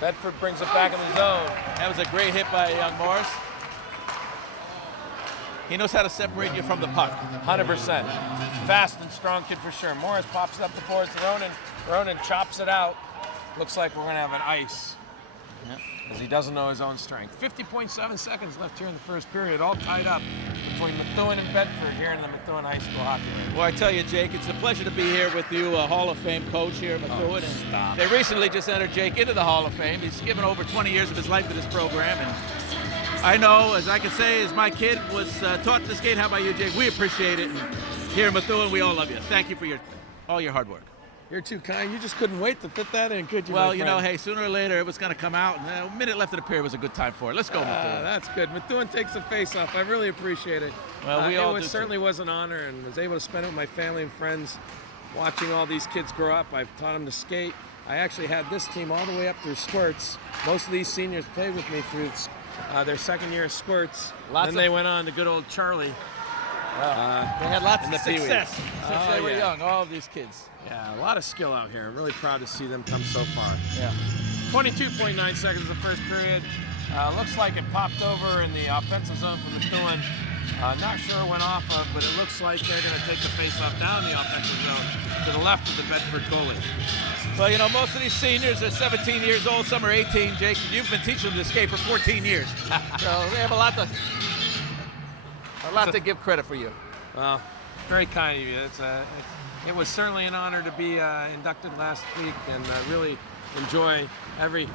Bedford brings it back in the zone. That was a great hit by young Morris. He knows how to separate you from the puck. 100%. Fast and strong kid for sure. Morris pops it up the boards to Ronan. Ronan chops it out. Looks like we're going to have an ice. Because he doesn't know his own strength. 50.7 seconds left here in the first period, all tied up between Methuen and Bedford here in the Methuen High School hockey rink. Well, I tell you, Jake, it's a pleasure to be here with you, a Hall of Fame coach here at Methuen. stop. They recently just entered Jake into the Hall of Fame. He's given over 20 years of his life to this program. And I know, as I can say, as my kid was taught to skate, how about you, Jake? We appreciate it. And here in Methuen, we all love you. Thank you for all your hard work. You're too kind. You just couldn't wait to fit that in, could you? Well, my you know, friend? hey, sooner or later it was going to come out, and a minute left of the period was a good time for it. Let's go, Methuen. That's good. Methuen takes the face-off. I really appreciate it. Well, we all do, too. certainly was an honor, and was able to spend it with my family and friends, watching all these kids grow up. I've taught them to skate. I actually had this team all the way up through squirts. Most of these seniors played with me through their second year of squirts. Then they went on to good old Charlie. They had lots in of the Pee-wee. success since they were young, all of these kids. Yeah, a lot of skill out here. I'm really proud to see them come so far. Yeah. 22.9 seconds of the first period. Looks like it popped over in the offensive zone for Methuen. Not sure it went off of, but it looks like they're going to take the face-off down the offensive zone to the left of the Bedford goalie. Well, you know, most of these seniors are 17 years old, some are 18, Jake. You've been teaching them to skate for 14 years. So they have a lot to give credit for you. Well, very kind of you. It was certainly an honor to be inducted last week, and really enjoy every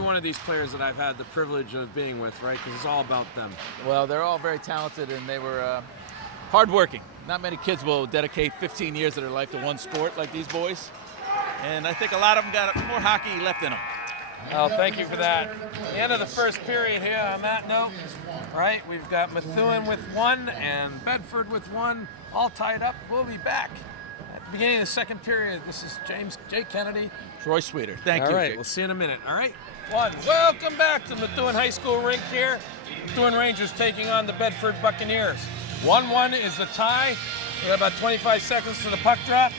one of these players that I've had the privilege of being with, right? Because it's all about them. Well, they're all very talented, and they were hardworking. Not many kids will dedicate 15 years of their life to one sport like these boys. And I think a lot of them got more hockey left in them. Oh, thank you for that. The end of the first period here on that note, right? We've got Methuen with 1 and Bedford with 1, all tied up. We'll be back at the beginning of the second period. This is Jake Kennedy. Troy Sweeter, thank you, All right, Jake. we'll see you in a minute. All right, 1. Welcome back to Methuen High School rink here. Methuen Rangers taking on the Bedford Buccaneers. 1-1 is the tie. We have about 25 seconds to the puck drop.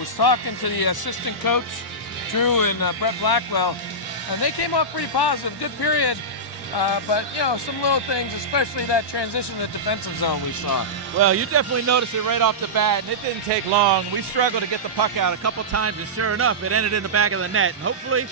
Was talking to the assistant coach, Drew and Brett Blackwell, and they came off pretty positive. Good period, but you know, some little things, especially that transition to the defensive zone we saw. Well, you definitely noticed it right off the bat, and it didn't take long. We struggled to get the puck out a couple times, and sure enough, it ended in the back of the net. And hopefully,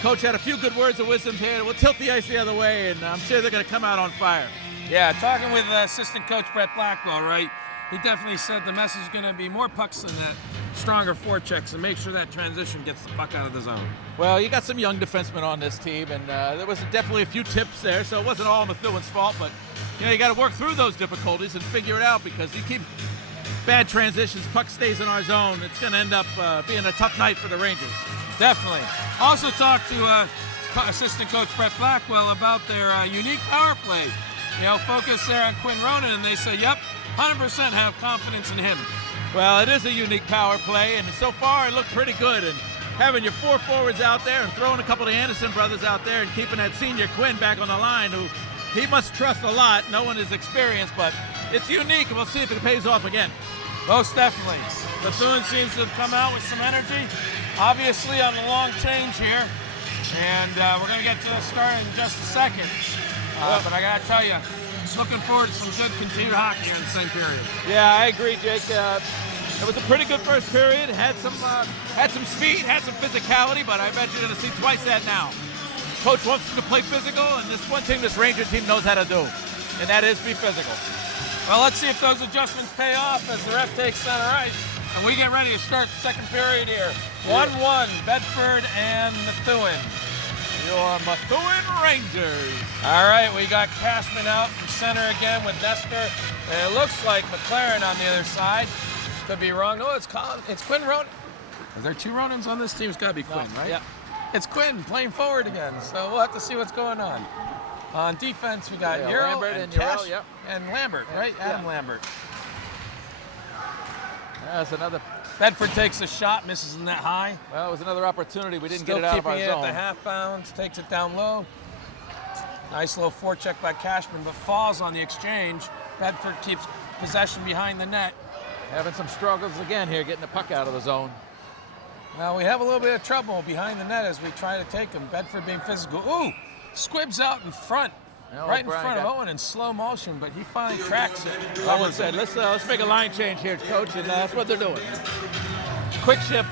Coach had a few good words of wisdom here. We'll tilt the ice the other way, and I'm sure they're going to come out on fire. Yeah, talking with assistant coach Brett Blackwell, right? He definitely said the message is going to be more pucks than that. stronger forechecks and make sure that transition gets the puck out of the zone. Well, you got some young defensemen on this team, and there was definitely a few tips there, so it wasn't all Methuen's fault, but you got to work through those difficulties and figure it out, because you keep bad transitions, puck stays in our zone, it's going to end up being a tough night for the Rangers. Definitely. Also talked to assistant coach Brett Blackwell about their unique power play. Focus there on Quinn Ronan, and they say, yep, 100% have confidence in him. Well, it is a unique power play, and so far it looked pretty good. And having your 4 forwards out there and throwing a couple of the Anderson brothers out there and keeping that senior Quinn back on the line, who he must trust a lot, knowing his experience, but it's unique, and we'll see if it pays off again. Most definitely. Methuen seems to have come out with some energy, obviously on the long change here, and we're going to get to the start in just a second. But I got to tell you, looking forward to some good continued hockey here in the same period. Yeah, I agree, Jake. It was a pretty good first period. Had some speed, had some physicality, but I bet you're going to see twice that now. Coach wants them to play physical, and this one thing this Ranger team knows how to do, and that is be physical. Well, let's see if those adjustments pay off as the ref takes center ice, and we get ready to start the second period here. 1-1, Bedford and Methuen. Your Methuen Rangers. All right, we got Cashman out from center again with Nestor. And it looks like McLaren on the other side. Could be wrong. No, it's Quinn Ronan. Are there 2 Ronans on this team? It's got to be Quinn, right? Yeah. It's Quinn playing forward again, so we'll have to see what's going on. On defense, we got Euro Lambert and Cash, Euro, and Lambert, right? Adam Lambert. That's another. Bedford takes a shot, misses in that high. Well, it was another opportunity. We didn't Still get it out of our keeping it zone. at the half bounds, takes it down low. Nice little forecheck by Cashman, but falls on the exchange. Bedford keeps possession behind the net. Having some struggles again here, getting the puck out of the zone. Now we have a little bit of trouble behind the net as we try to take him. Bedford being physical. Ooh, squibs out in front. Yeah, Right in O'Brien front of got- Owen in slow motion, but he finally tracks it. Owen said, let's make a line change here, Coach, and that's what they're doing. Quick shift.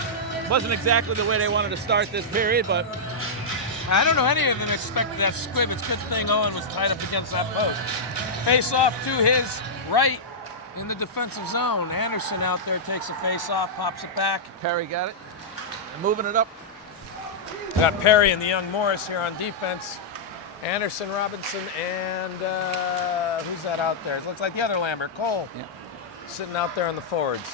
Wasn't exactly the way they wanted to start this period, but I don't know any of them expected that squib. It's a good thing Owen was tied up against that post. Face off to his right in the defensive zone. Anderson out there takes a face off, pops it back. Perry got it. And moving it up. We got Perry and the young Morris here on defense. Anderson, Robinson, and who's that out there? It looks like the other Lambert, Cole, sitting out there on the forwards.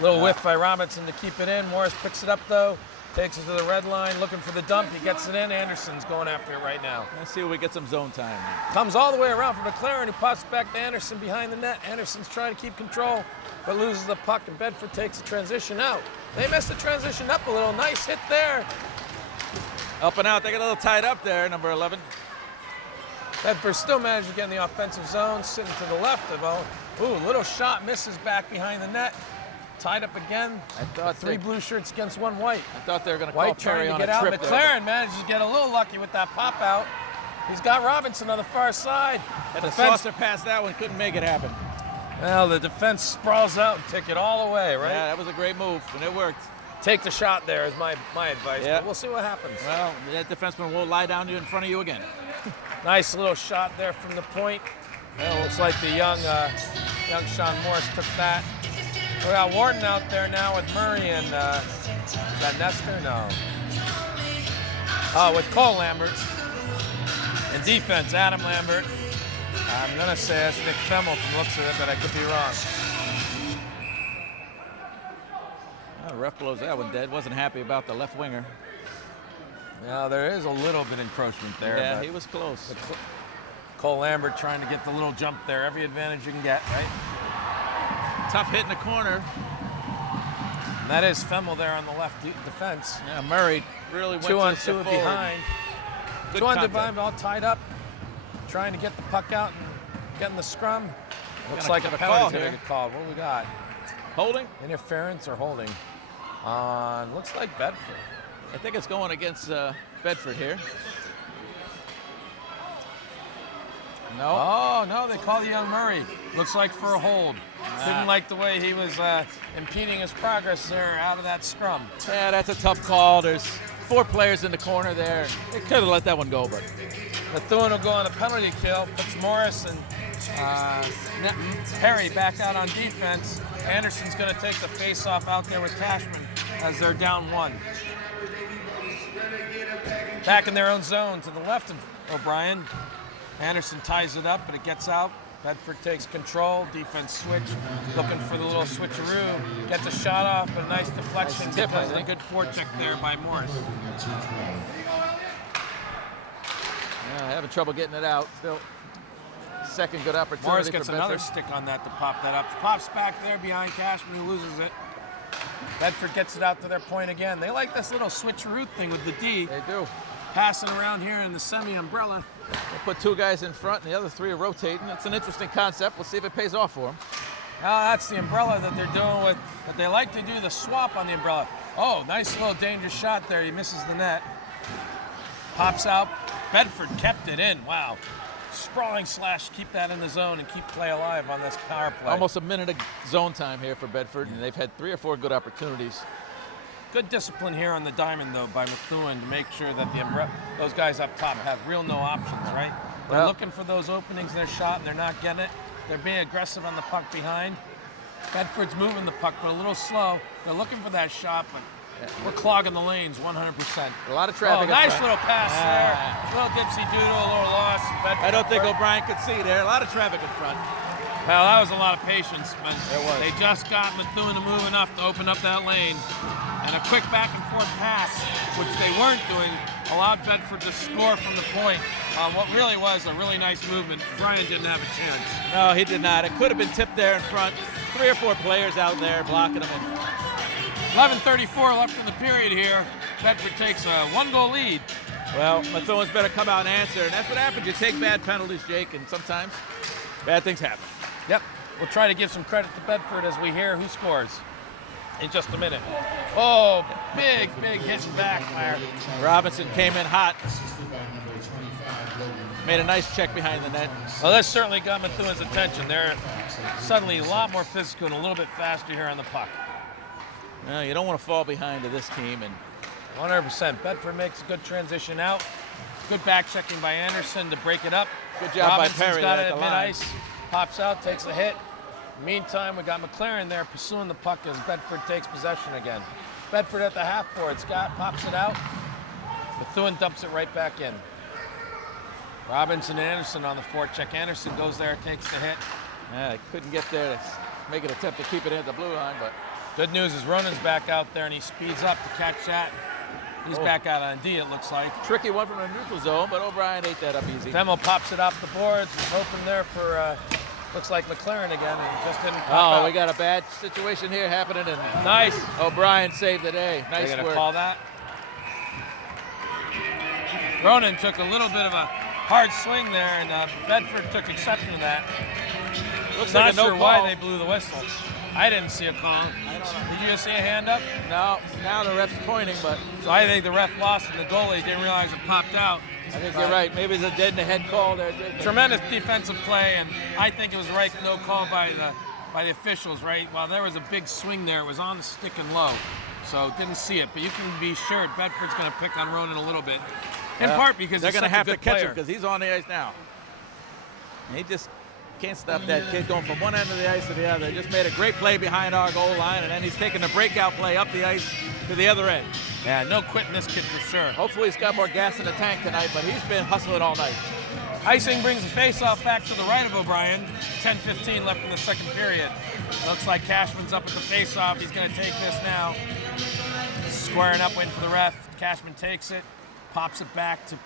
Little whiff by Robinson to keep it in. Morris picks it up, though, takes it to the red line, looking for the dump. He gets it in. Anderson's going after it right now. Let's see if we get some zone time. Comes all the way around for McLaren, who pops back to Anderson behind the net. Anderson's trying to keep control, but loses the puck, and Bedford takes the transition out. They messed the transition up a little. Nice hit there. Up and out. They got a little tied up there, number 11. Bedford still managed to get in the offensive zone, sitting to the left of Owen. Ooh, little shot misses back behind the net. Tied up again. I thought 3 blue shirts against 1 white. I thought they were going to call White Perry trying to on get a out. trip there. McLaren manages to get a little lucky with that pop out. He's got Robinson on the far side. Had to Defense- saucer past that one, couldn't make it happen. Well, the defense sprawls out and take it all away, right? Yeah, that was a great move, and it worked. Take the shot there is my advice. Yeah. But we'll see what happens. Well, that defenseman will lie down in front of you again. Nice little shot there from the point. Well, looks like the young Sean Morris took that. We got Wharton out there now with Murray and is that Nestor? No. Oh, with Cole Lambert. And defense, Adam Lambert. I'm gonna say that's Nick Femmel from the looks of it, but I could be wrong. Oh, ref blows that one dead. Wasn't happy about the left winger. Now there is a little bit encroachment there. Yeah, but he was close. Cole Lambert trying to get the little jump there. Every advantage you can get, right? Tough hit in the corner. And that is Femmel there on the left defense. Yeah, Murray really went 2 on to 2 forward. behind. Good 2 on 2 contact. behind, all tied up. Trying to get the puck out and getting the scrum. Looks Gonna like get a a call penalty's gonna here. get called. What do we got? Holding? Interference or holding? On looks like Bedford. I think it's going against Bedford here. No. Oh no, they call the young Murray. Looks like for a hold. Didn't like the way he was impeding his progress there out of that scrum. Yeah, that's a tough call. There's 4 players in the corner there. They could have let that one go, but Methuen will go on a penalty kill, puts Morris and Perry back out on defense. Anderson's going to take the face-off out there with Cashman as they're down 1. Back in their own zone to the left of O'Brien. Anderson ties it up, but it gets out. Bedford takes control. Defense switch, looking for the little switcheroo. Gets a shot off, but a nice deflection because of a good forecheck there by Morris. Yeah, having trouble getting it out. Still, second good opportunity. Morris gets for another Bedford. stick on that to pop that up. Pops back there behind Cashman, who loses it. Bedford gets it out to their point again. They like this little switcheroo thing with the D. They do. Passing around here in the semi-umbrella. They put 2 guys in front, and the other 3 are rotating. It's an interesting concept. We'll see if it pays off for them. Now that's the umbrella that they're doing with, but they like to do the swap on the umbrella. Oh, nice little dangerous shot there. He misses the net. Pops out. Bedford kept it in. Wow. Sprawling slash, keep that in the zone and keep play alive on this power play. Almost a minute of zone time here for Bedford, and they've had 3 or 4 good opportunities. Good discipline here on the diamond, though, by Methuen to make sure that those guys up top have real no options, right? They're Well, looking for those openings in their shot, and they're not getting it. They're being aggressive on the puck behind. Bedford's moving the puck, but a little slow. They're looking for that shot, but we're clogging the lanes 100%. A lot of traffic. Oh, nice little pass there. A little dipsy-doodle, a little loss. I don't think O'Brien could see there. A lot of traffic in front. Well, that was a lot of patience, but There was. they just got Methuen to move enough to open up that lane. And a quick back-and-forth pass, which they weren't doing, allowed Bedford to score from the point on what really was a really nice movement. Brian didn't have a chance. No, he did not. It could have been tipped there in front. 3 or 4 players out there blocking him. 11:34 left in the period here. Bedford takes a 1-goal lead. Well, Methuen's better come out and answer, and that's what happens. You take bad penalties, Jake, and sometimes bad things happen. Yep. We'll try to give some credit to Bedford as we hear who scores in just a minute. Oh, big hitting back there. Robinson came in hot. Made a nice check behind the net. Well, this certainly got Methuen's attention. They're suddenly a lot more physical and a little bit faster here on the puck. Well, you don't want to fall behind to this team. And 100%. Bedford makes a good transition out. Good back checking by Anderson to break it up. Good job Robinson's by Perry got there it at at the line. mid-ice. Pops out, takes a hit. Meantime, we got McLaren there pursuing the puck as Bedford takes possession again. Bedford at the half board. Scott pops it out. Methuen dumps it right back in. Robinson and Anderson on the forecheck. Anderson goes there, takes the hit. yeah, couldn't get there to make an attempt to keep it in at the blue line, but Good news is Ronan's back out there and he speeds up to catch that. He's back out on D, it looks like. tricky one from the neutral zone, but O'Brien ate that up easy. Femmel pops it off the boards. Was hoping there for, looks like McLaren again, and just didn't pop out. We got a bad situation here happening, and Nice. O'Brien saved the day. Nice They're gonna work. call that. Ronan took a little bit of a hard swing there, and Bedford took exception to that. Looks Not like a no sure why call. they blew the whistle. I didn't see a call. Did you just see a hand up? No, now the ref's pointing, but So I think the ref lost and the goalie didn't realize it popped out. I think you're right. Maybe it's a dead in the head call there. Jake. Tremendous defensive play, and I think it was right no call by the officials, right? While there was a big swing there, it was on the stick and low. So didn't see it, but you can be sure Bedford's going to pick on Ronan a little bit. In part because they're he's going to such have a to good catch player. him because he's on the ice now. And he just can't stop that kid going from one end of the ice to the other. He just made a great play behind our goal line, and then he's taking a breakout play up the ice to the other end. Yeah, no quitting this kid for sure. Hopefully he's got more gas in the tank tonight, but he's been hustling all night. Icing brings the face-off back to the right of O'Brien. 10:15 left in the second period. Looks like Cashman's up at the face-off. He's going to take this now. Squaring up, waiting for the ref. Cashman takes it, pops it back to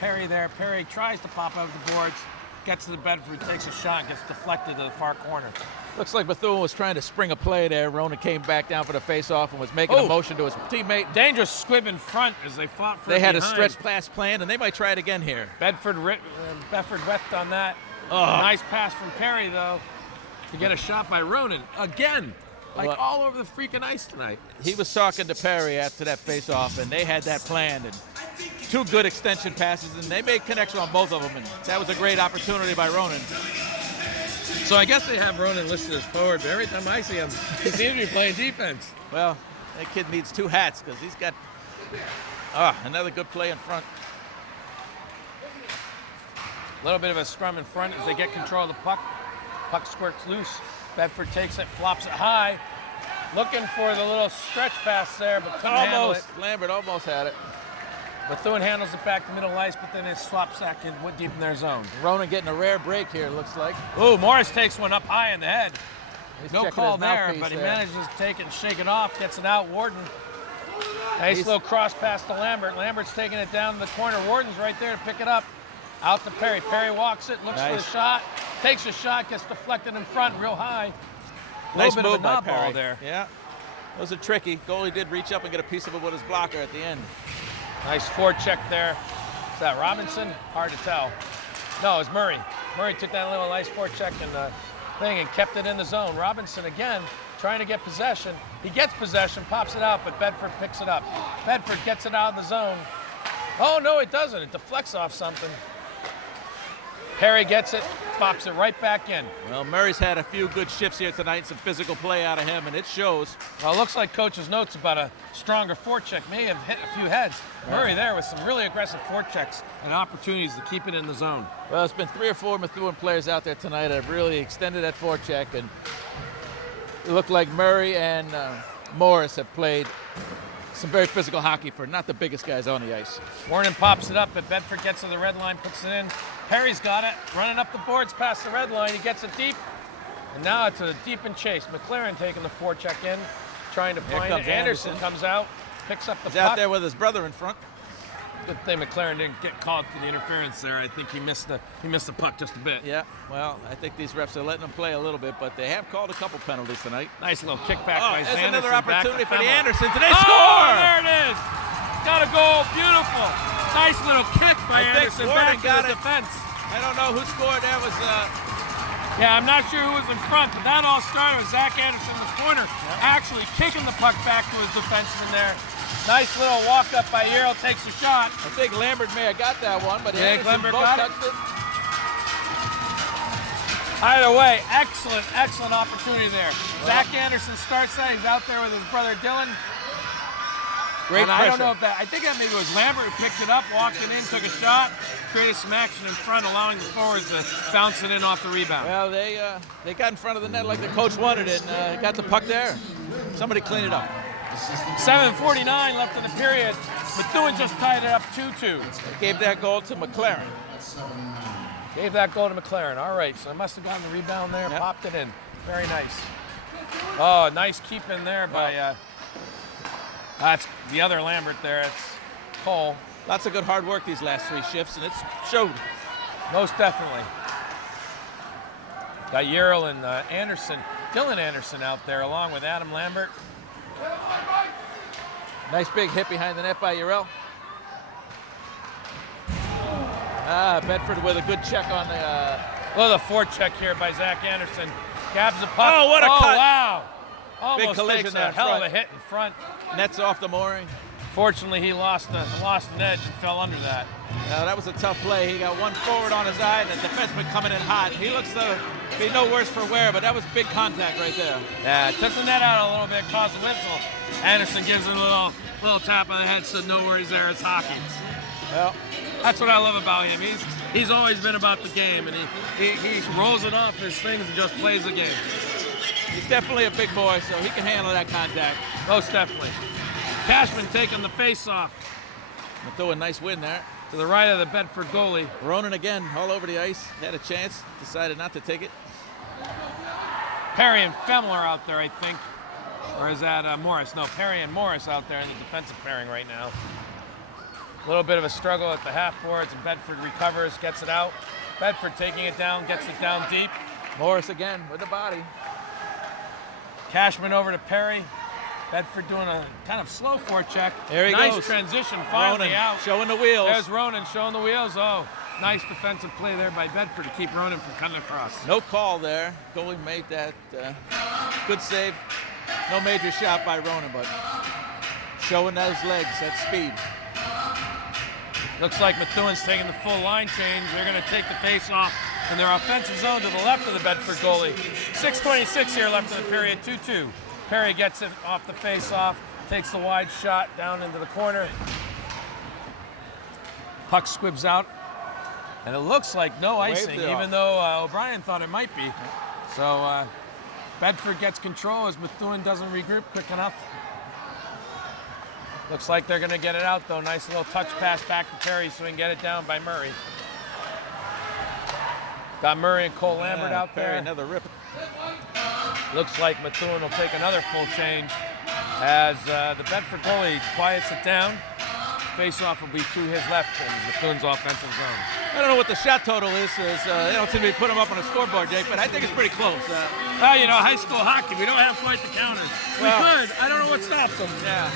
Perry there. Perry tries to pop out the boards, gets to the Bedford, takes a shot, gets deflected to the far corner. Looks like Methuen was trying to spring a play there. Ronan came back down for the face-off and was making a motion to his teammate. Dangerous squib in front as they fought for They it had a behind. stretch pass planned, and they might try it again here. Bedford whiffed on that. Nice pass from Perry, though, to get a shot by Ronan. Again, like Well, all over the freaking ice tonight. He was talking to Perry after that face-off, and they had that planned. And two good extension passes, and they made connection on both of them. And that was a great opportunity by Ronan. So I guess they have Ronan listed as forward, but every time I see him, he seems to be playing defense. Well, that kid needs two hats because he's got another good play in front. A little bit of a scrum in front as they get control of the puck. Puck squirts loose. Bedford takes it, flops it high. Looking for the little stretch pass there, but couldn't handle it. Lambert almost had it. Methuen handles it back to middle ice, but then his flop sack went deep in their zone. Ronan getting a rare break here, looks like. Ooh, Morris takes one up high in the head. He's No checking call his there, mouthpiece but he there. manages to take it and shake it off, gets it out. Warden, nice little cross pass to Lambert. Lambert's taking it down to the corner. Warden's right there to pick it up. Out to Perry. Perry walks it, looks for the shot, takes a shot, gets deflected in front real high. Nice Little bit move of a by knob ball Perry. there. Yeah, those are tricky. Goalie did reach up and get a piece of it with his blocker at the end. Nice forecheck there. Is that Robinson? Hard to tell. No, it was Murray. Murray took that little nice forecheck and thing and kept it in the zone. Robinson again trying to get possession. He gets possession, pops it out, but Bedford picks it up. Bedford gets it out of the zone. Oh no, it doesn't. It deflects off something. Perry gets it, pops it right back in. Well, Murray's had a few good shifts here tonight, some physical play out of him, and it shows. Well, it looks like Coach's notes about a stronger forecheck. May have hit a few heads. Murray there with some really aggressive forechecks and opportunities to keep it in the zone. Well, it's been 3 or 4 Methuen players out there tonight that have really extended that forecheck, and it looked like Murray and Morris have played some very physical hockey for not the biggest guys on the ice. Warren pops it up, but Bedford gets to the red line, puts it in. Perry's got it, running up the boards past the red line. He gets it deep, and now it's a deep in chase. McLaren taking the forecheck in, trying to find it. Anderson comes out, picks up the He's puck. out there with his brother in front. Good thing McLaren didn't get called for the interference there. I think he missed the puck just a bit. Yeah, well, I think these refs are letting them play a little bit, but they have called a couple penalties tonight. Nice little kickback Oh, by there's Sanderson. another back to opportunity for the Femmel. Andersons, and they Oh, score! there it is. Got a goal. Beautiful. Nice little kick by I think Anderson Warden back to got the it. defense. I don't know who scored. That was Yeah, I'm not sure who was in front, but that all started with Zach Anderson in the corner, actually kicking the puck back to his defenseman there. Nice little walk up by Yarrow, takes a shot. I think Lambert may have got that one, but Yeah, Anderson Lambert both got it. touched it. Either way, excellent opportunity there. Zach Anderson starts that. He's out there with his brother Dylan. Great And I don't know pressure. if I think that maybe was Lambert who picked it up, walked it in, took a shot, created some action in front, allowing the forwards to bounce it in off the rebound. Well, they got in front of the net like the coach wanted it, and got the puck there. Somebody clean it up. 7:49 left in the period. Methuen just tied it up 2-2. Gave that goal to McLaren. Gave that goal to McLaren. All right, so I must have gotten the rebound there, Yep. popped it in. Very nice. Oh, nice keep in there by, that's the other Lambert there. It's Cole. Lots of good hard work these last 3 shifts, and it's showed. Most definitely. Got Yarrow and Anderson, Dylan Anderson out there along with Adam Lambert. Nice big hit behind the net by Urel. Bedford with a good check on the... Well, the forecheck here by Zach Anderson. Grabs the puck. Oh, what a cut. Wow. Almost collision takes there a in hell of front. a hit in front. Nets off the mooring. Fortunately, he lost an edge and fell under that. That was a tough play. He got one forward on his eye, and the defenseman coming in hot. He looks to be no worse for wear, but that was big contact right there. Yeah, took the net out a little bit, caused a whistle. Anderson gives him a little tap on the head, said no worries there, it's hockey. Well, That's what I love about him. He's always been about the game, and he rolls it off his things and just plays the game. he's definitely a big boy, so he can handle that contact. Most definitely. Cashman taking the face-off Methuen, nice win there. to the right of the Bedford goalie. Ronan again, all over the ice. Had a chance, decided not to take it. Perry and Femmler out there, I think. Or is that Morris? No, Perry and Morris out there in the defensive pairing right now. A little bit of a struggle at the half boards, and Bedford recovers, gets it out. Bedford taking it down, gets it down deep. Morris again with the body. Cashman over to Perry. Bedford doing a kind of slow forecheck. There he nice goes. Transition, finally Ronan out. showing the wheels. There's Ronan showing the wheels. Oh, nice defensive play there by Bedford to keep Ronan from coming across. No call there. Goalie made that good save. No major shot by Ronan, but showing those legs, that speed. Looks like Methuen's taking the full line change. They're going to take the face off in their offensive zone to the left of the Bedford goalie. 6:26 here left in the period, 2-2. Perry gets it off the face off, takes the wide shot down into the corner. Puck squibs out, and it looks like no icing, it off. even though O'Brien thought it might be. So Bedford gets control as Methuen doesn't regroup quick enough. Looks like they're going to get it out, though. Nice little touch pass back to Perry so he can get it down by Murray. Got Murray and Cole Lambert out Perry, there. another rip. Looks like Methuen will take another full change as the Bedford goalie quiets it down. Face-off will be to his left in Methuen's offensive zone. I don't know what the shot total is. They don't seem to be putting them up on a scoreboard, Jake, but I think it's pretty close. Well, you know, high school hockey, we don't have quite the counters. We could. I don't know what stops them. Yeah.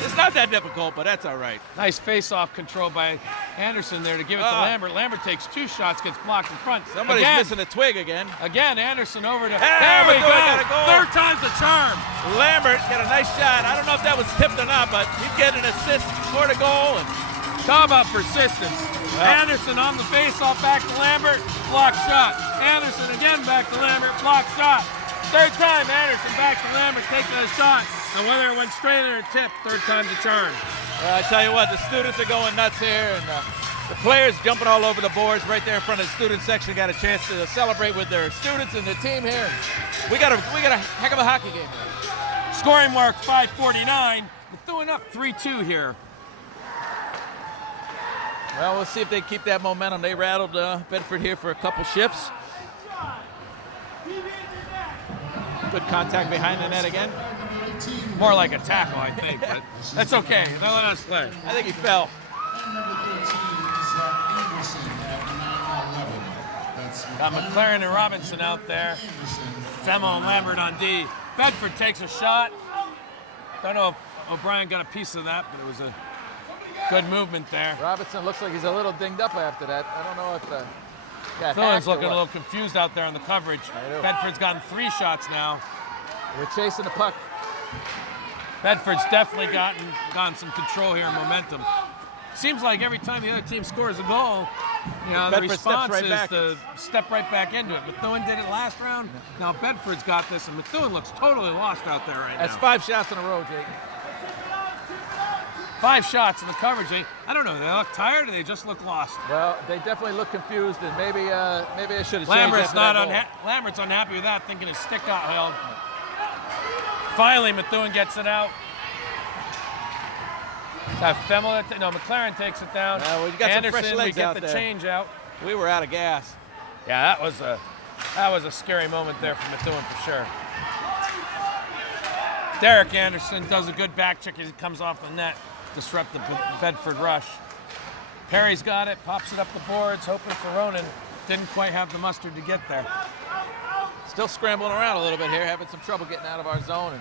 It's not that difficult, but that's all right. Nice face-off control by Anderson there to give it to Lambert. Lambert takes 2 shots, gets blocked in front. Somebody's missing a twig again. Again, Anderson over to... Hey, there we go! got a goal. 3rd time's the charm. Lambert got a nice shot. I don't know if that was tipped or not, but he'd get an assist, scored a goal. And Talk about persistence. Anderson on the face-off, back to Lambert, blocked shot. Anderson again back to Lambert, blocked shot. 3rd time, Anderson back to Lambert, takes a shot. And whether it went straight in or tipped, 3rd time's a charm. I tell you what, the students are going nuts here, and the players jumping all over the boards right there in front of the student section. Got a chance to celebrate with their students and the team here. We got a heck of a hockey game here. Scoring mark 5:49. Methuen up 3-2 here. Well, we'll see if they keep that momentum. They rattled Bedford here for a couple shifts. Good contact behind the net again. More like a tackle, I think, but that's okay. They'll let us play. I think he fell. Got McLaren and Robinson out there. Femo and Lambert on D. Bedford takes a shot. Don't know if O'Brien got a piece of that, but it was a good movement there. Robinson looks like he's a little dinged up after that. I don't know if Methuen looking a little confused out there on the coverage. Bedford's gotten 3 shots now. We're chasing the puck. Bedford's definitely gotten some control here and momentum. Seems like every time the other team scores a goal, you know, the response is to step right back into it. Methuen did it last round. Now Bedford's got this, and Methuen looks totally lost out there right now. That's 5 shots in a row, Jake. 5 shots in the coverage. I don't know. Do they look tired or they just look lost? Well, they definitely look confused, and maybe I should have changed Lambert's after that goal. Lambert's unhappy with that, thinking his stick got held. Finally, Methuen gets it out. McLaren takes it down. We got Anderson, some fresh legs we get out the there. change out. We were out of gas. Yeah, that was a scary moment there for Methuen for sure. Derek Anderson does a good back check as he comes off the net, disrupt the Bedford rush. Perry's got it, pops it up the boards, hoping for Ronan. Didn't quite have the mustard to get there. Still scrambling around a little bit here, having some trouble getting out of our zone.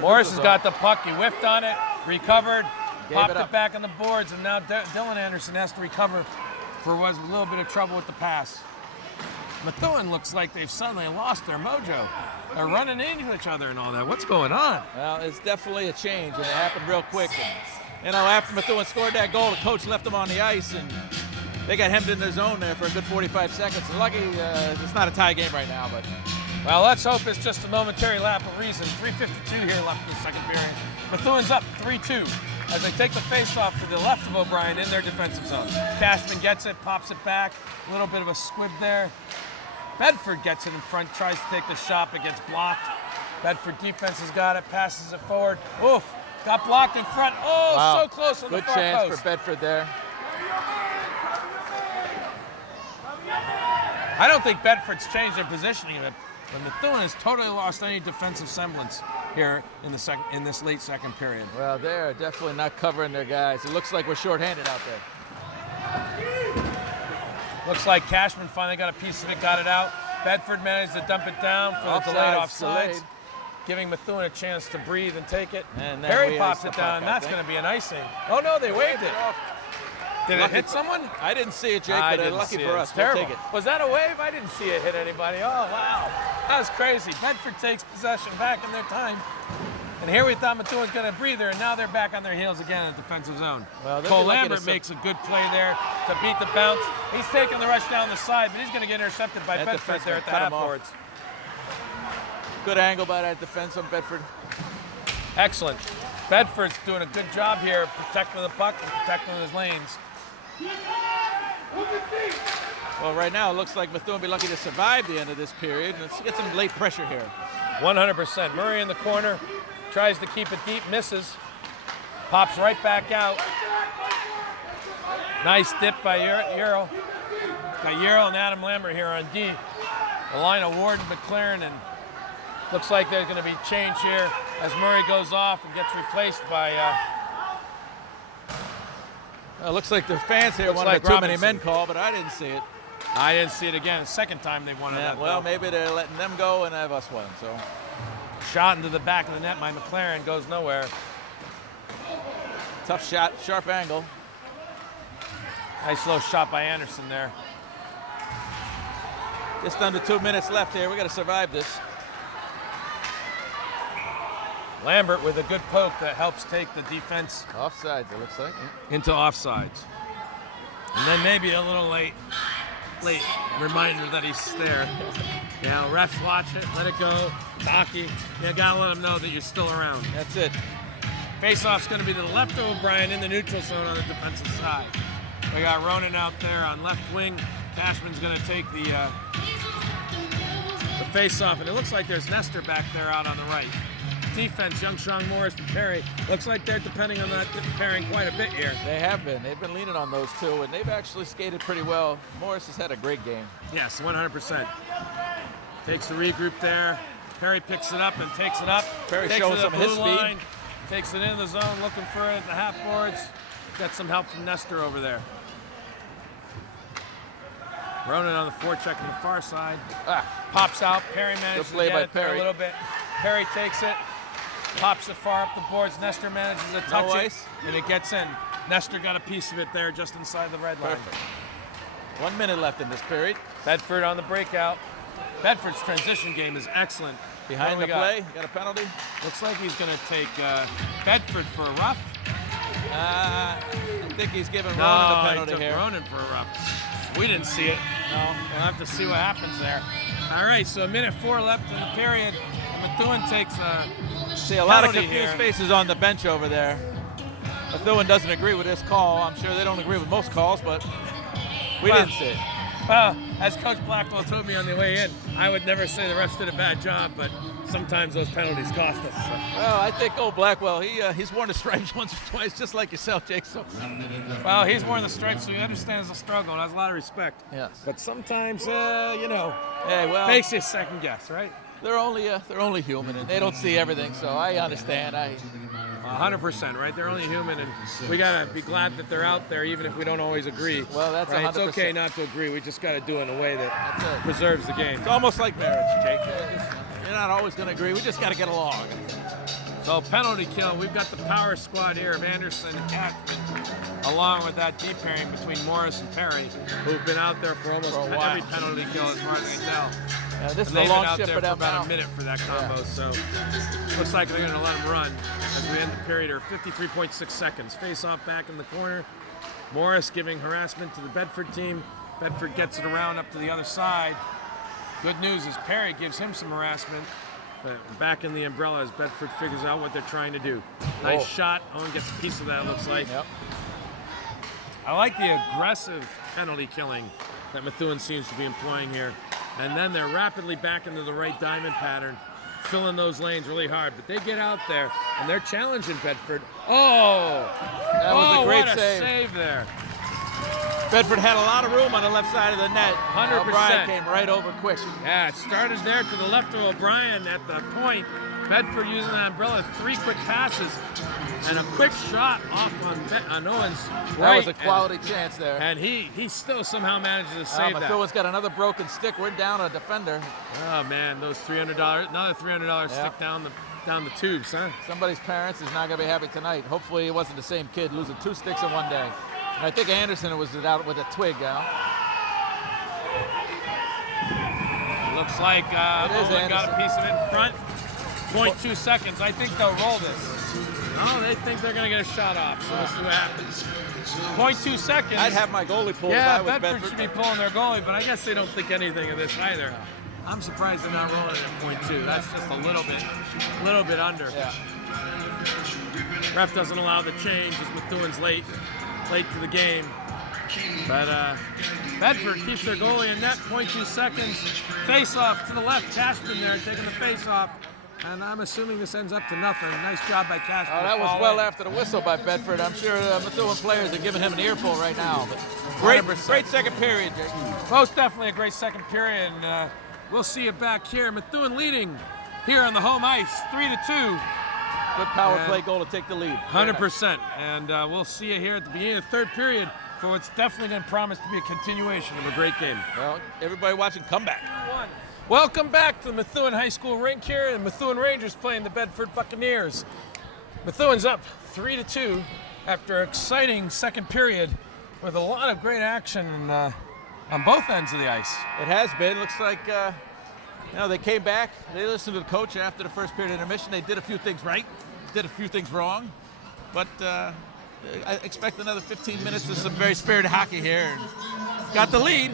Morris has got the puck. He whiffed on it, recovered, popped it it back on the boards, and now Dylan Anderson has to recover for what was a little bit of trouble with the pass. Methuen looks like they've suddenly lost their mojo. They're running into each other and all that. What's going on? Well, it's definitely a change, and it happened real quick. And, you know, after Methuen scored that goal, the coach left them on the ice, and they got hemmed in their zone there for a good 45 seconds. Lucky it's not a tie game right now, but... Well, let's hope it's just a momentary lap of reason. 3:52 here left in the second period. Methuen's up 3-2 as they take the face-off to the left of O'Brien in their defensive zone. Cashman gets it, pops it back. A little bit of a squib there. Bedford gets it in front, tries to take the shot, but gets blocked. Bedford defense has got it, passes it forward. Oof, got blocked in front. Oh, wow. So close on the far post. Good chance for Bedford there. I don't think Bedford's changed their positioning, but Methuen has totally lost any defensive semblance here in this late second period. Well, they're definitely not covering their guys. It looks like we're shorthanded out there. Looks like Cashman finally got a piece of it, got it out. Bedford managed to dump it down for the delayed offsides, giving Methuen a chance to breathe and take it. And Perry pops it down, and that's going to be an icing. Oh, no, they waved it. Did it hit someone? I didn't see it, Jake, but lucky for us. Terrible. We'll take it. Was that a wave? I didn't see it hit anybody. Oh, wow. That was crazy. Bedford takes possession back in their time. And here we thought Methuen was going to breather, and now they're back on their heels again in the defensive zone. Well, Cole Lambert makes a good play there to beat the bounce. He's taking the rush down the side, but he's going to get intercepted by Bedford there at the half boards. Good angle by that defense on Bedford. Excellent. Bedford's doing a good job here protecting the puck and protecting his lanes. Well, right now it looks like Methuen will be lucky to survive the end of this period. Let's get some late pressure here. 100%. Murray in the corner, tries to keep it deep, misses. Pops right back out. Nice dip by Euro. Got Euro and Adam Lambert here on D. The line of Ward and McLaren, and looks like there's going to be change here as Murray goes off and gets replaced by... It looks like the fans here wanted like a too many Robinson. men call, but I didn't see it. I didn't see it again. Second time they've won it. Yeah, well, maybe they're letting them go and have us win. So, Shot into the back of the net by McLaren, goes nowhere. tough shot, sharp angle. Nice low shot by Anderson there. Just under 2 minutes left here. We got to survive this. Lambert with a good poke that helps take the defense Offsides, it looks like. into offsides. And then maybe a little late reminder that he's there. You know, refs watch it, let it go. Hockey, you gotta let them know that you're still around. That's it. Face-off's gonna be to the left of O'Brien in the neutral zone on the defensive side. We got Ronan out there on left wing. Cashman's gonna take the face-off, and it looks like there's Nestor back there out on the right. Defense, Young, Shang, Morris, and Perry. Looks like they're depending on that pairing quite a bit here. They have been. They've been leaning on those two, and they've actually skated pretty well. Morris has had a great game. Yes, 100%. Takes the regroup there. Perry picks it up and takes it up. Perry takes showing it to some the of his blue speed. line, takes it into the zone, looking for it at the half boards. Got some help from Nestor over there. Ronan on the forecheck on the far side. Pops out. Perry manages to play get by it there a Perry. little bit. Perry takes it. Pops it far up the boards. Nestor manages to touch it, ice. and it gets in. Nestor got a piece of it there just inside the red line. Perfect. 1 minute left in this period. Bedford on the breakout. Bedford's transition game is excellent. Behind What the do we play, got a penalty. Looks like he's going to take Bedford for a rough. I think he's giving No, Ronan the he penalty took here. Ronan for a rough. We didn't see it. No, we'll have to see what happens there. All right, so 1:04 left in the period. And Methuen takes a See a lot of penalty confused here. faces on the bench over there. Methuen doesn't agree with this call. I'm sure they don't agree with most calls, but we Well, didn't see it. Well, as Coach Blackwell told me on the way in, I would never say the refs did a bad job, but sometimes those penalties cost us. So. Well, I think Blackwell, he's worn the stripes once or twice, just like yourself, Jake. So. Well, he's worn the stripes, so he understands the struggle and has a lot of respect. Yes. But sometimes, Hey, well, makes you second guess, right? they're only human, and they don't see everything. So I understand. 100%, right? They're only human, and we gotta be glad that they're out there, even if we don't always agree. Well, that's right? 100%. It's okay not to agree. We just gotta do it in a way that That's it. preserves the game. It's almost like marriage, Jake. You're not always going to agree. We just got to get along. So penalty kill. We've got the power squad here of Anderson and Atman, along with that deep pairing between Morris and Perry, who've been out there for almost For a while. every penalty kill, as far as I can tell. This And is a they've long been out shift there for for them about now. a minute for that combo, so looks like they're going to let them run as we end the period. Or 53.6 seconds. Face off back in the corner. Morris giving harassment to the Bedford team. Bedford gets it around up to the other side. Good news is Perry gives him some harassment. But back in the umbrella as Bedford figures out what they're trying to do. Nice shot. Owen gets a piece of that, it looks like. Yep. I like the aggressive penalty killing that Methuen seems to be employing here. And then they're rapidly back into the right diamond pattern, filling those lanes really hard. But they get out there, and they're challenging Bedford. Oh! That was a great what a save. save there. Bedford had a lot of room on the left side of the net. 100%. O'Brien came right over quick. Yeah, it started there to the left of O'Brien at the point. Bedford using that umbrella, 3 quick passes, and a quick shot off on Owens' That right. was a quality chance there. And he still somehow manages to save that. Methuen's got another broken stick. We're down a defender. Oh man, those $300, another $300 stick down the tubes, huh? Somebody's parents is not going to be happy tonight. Hopefully it wasn't the same kid losing 2 sticks in one day. And I think Anderson was out with a twig now. Looks like Owen got a piece of it in front. 0.2 seconds. I think they'll roll this. Oh, they think they're going to get a shot off, so we'll see what happens. 0.2 seconds. I'd have my goalie pulled if Yeah, I was Bedford should be pulling their goalie, but I guess they don't think anything of this either. I'm surprised they're not rolling it at 0.2. That's just a little bit under. Yeah. Ref doesn't allow the change as Methuen's late to the game. But Bedford keeps their goalie in net, 0.2 seconds. Face off to the left, Cashman there taking the face off. And I'm assuming this ends up to nothing. Nice job by Cashman. Oh, that was well after the whistle by Bedford. I'm sure Methuen players are giving him an earful right now. But great second period, Jake. Most definitely a great second period. And we'll see it back here. Methuen leading here on the home ice, 3-2. Good power play goal to take the lead. 100%. And we'll see it here at the beginning of the third period for what's definitely going to promise to be a continuation of a great game. Well, everybody watching, come back. Welcome back to the Methuen High School rink here, and Methuen Rangers playing the Bedford Buccaneers. Methuen's up 3-2 after an exciting second period with a lot of great action on both ends of the ice. It has been. Looks like they came back. They listened to the coach after the first period intermission. They did a few things right, did a few things wrong, but I expect another 15 minutes of some very spirited hockey here. And got the lead.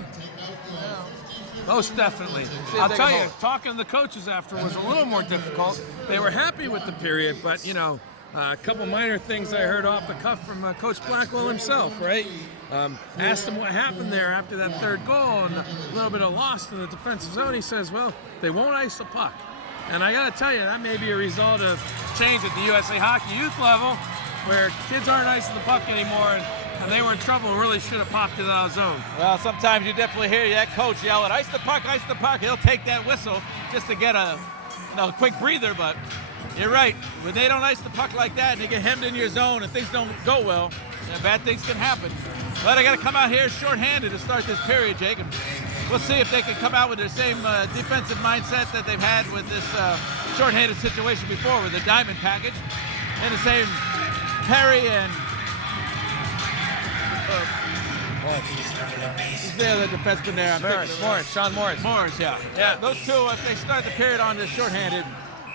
Most definitely. I'll tell you, talking to the coaches after was a little more difficult. They were happy with the period, but, a couple minor things I heard off the cuff from Coach Blackwell himself, right? Asked him what happened there after that third goal and a little bit of loss in the defensive zone. He says, well, they won't ice the puck. And I got to tell you, that may be a result of change at the USA Hockey youth level where kids aren't icing the puck anymore. And they were in trouble and really should have popped it out of zone. Well, sometimes you definitely hear that coach yell, ice the puck, ice the puck. He'll take that whistle just to get a quick breather, but you're right. When they don't ice the puck like that and they get hemmed in your zone and things don't go well, bad things can happen. But I got to come out here shorthanded to start this period, Jake. And we'll see if they can come out with their same defensive mindset that they've had with this shorthanded situation before with the diamond package. And the same Perry and who's the other defenseman there? Sean Morris. Morris, yeah. Those two, if they start the period on this shorthanded,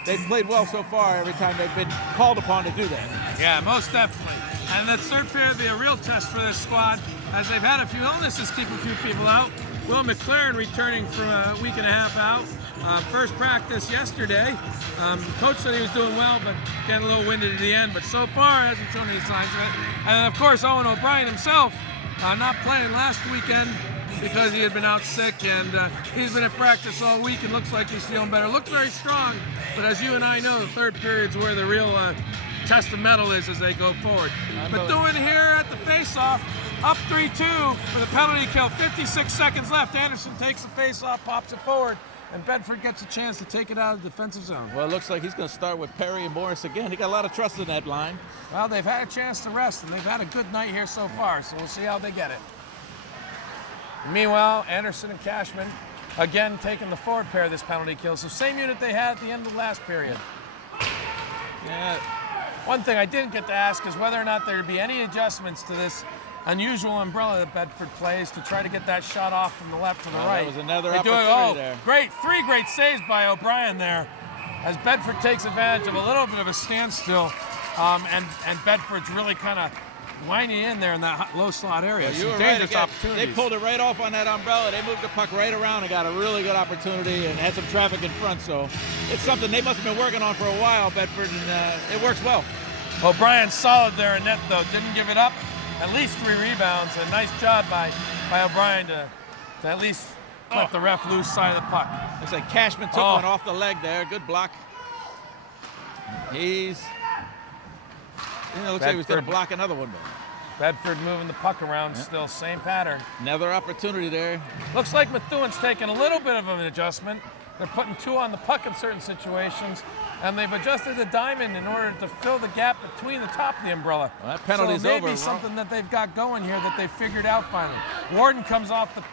they've played well so far every time they've been called upon to do that. Yeah, most definitely. And the third period will be a real test for this squad as they've had a few illnesses keep a few people out. Will McLaren returning from a week and a half out. First practice yesterday. Coach said he was doing well, but getting a little winded at the end. But so far, hasn't shown any signs of it. And of course, Owen O'Brien himself not playing last weekend because he had been out sick, and he's been at practice all week and looks like he's feeling better. Looks very strong, but as you and I know, the third period's where the real test of metal is as they go forward. Methuen here at the face-off, up 3-2 with a penalty kill. 56 seconds left. Anderson takes the face-off, pops it forward, and Bedford gets a chance to take it out of the defensive zone. Well, it looks like he's going to start with Perry and Morris again. He got a lot of trust in that line. Well, they've had a chance to rest, and they've had a good night here so far, so we'll see how they get it. Meanwhile, Anderson and Cashman again taking the forward pair of this penalty kill. So same unit they had at the end of the last period. Yeah. One thing I didn't get to ask is whether or not there would be any adjustments to this unusual umbrella that Bedford plays to try to get that shot off from the left to the right. That was another opportunity there. Great, three great saves by O'Brien there as Bedford takes advantage of a little bit of a standstill, and Bedford's really kind of winding in there in that low slot area. You were dangerous right opportunities. They pulled it right off on that umbrella. They moved the puck right around and got a really good opportunity and had some traffic in front. So it's something they must have been working on for a while, Bedford, and it works well. O'Brien's solid there in net, though. Didn't give it up. At least 3 rebounds. A nice job by O'Brien to at least let the ref loose side of the puck. Looks like Cashman took one off the leg there. Good block. Looks like he was going to block another one. Bedford moving the puck around still. Same pattern. Another opportunity there. Looks like Methuen's taking a little bit of an adjustment. They're putting 2 on the puck in certain situations, and they've adjusted the diamond in order to fill the gap between the top of the umbrella. Well, that penalty's so maybe over. Something that they've got going here that they've figured out finally. Warden comes off the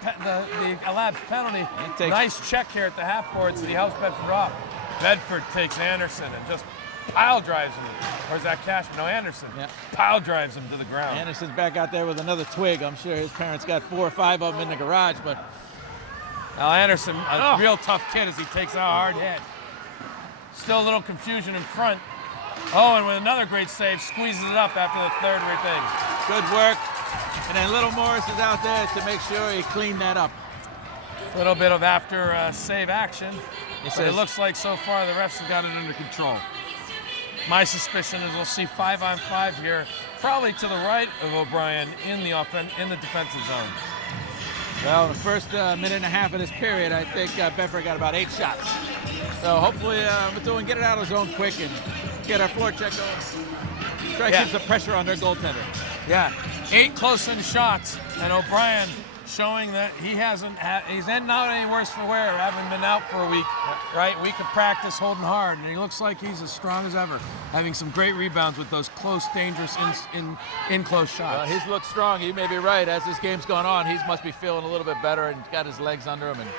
elapsed penalty. Nice check here at the half boards that he helps Bedford off. Bedford takes Anderson and just pile drives him. Or is that Cashman? No, Anderson. Yeah. Pile drives him to the ground. Anderson's back out there with another twig. I'm sure his parents got 4 or 5 of them in the garage, but Now Anderson, a real tough kid as he takes out a hard hit. Still a little confusion in front. Oh, and with another great save, squeezes it up after the third thing. Good work. And then Little Morris is out there to make sure he cleaned that up. A little bit of after save action. But it looks like so far the refs have got it under control. My suspicion is we'll see 5-on-5 here probably to the right of O'Brien in the defensive zone. Well, the first minute and a half of this period, I think Bedford got about 8 shots. So hopefully Methuen get it out of zone quick and get our floor check going. Try to keep some pressure on their goaltender. Yeah, 8 close-in shots, and O'Brien showing that he's not any worse for wear, having been out for a week, right? Week of practice, holding hard, and he looks like he's as strong as ever, having some great rebounds with those close, dangerous, in-close shots. He's looked strong. He may be right. As this game's gone on, he must be feeling a little bit better and got his legs under him, and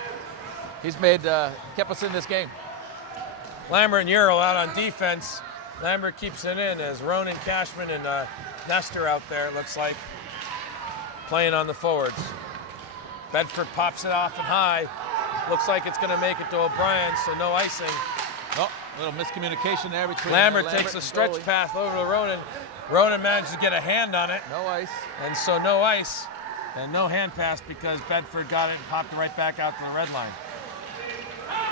he's kept us in this game. Lambert and Ural out on defense. Lambert keeps it in as Ronan Cashman and Nestor out there, it looks like, playing on the forwards. Bedford pops it off and high. Looks like it's going to make it to O'Brien, so no icing. Oh, a little miscommunication there between Lambert takes a stretch goalie. path over to Ronan. Ronan managed to get a hand on it, No ice. and so no ice and no hand pass because Bedford got it and popped it right back out to the red line.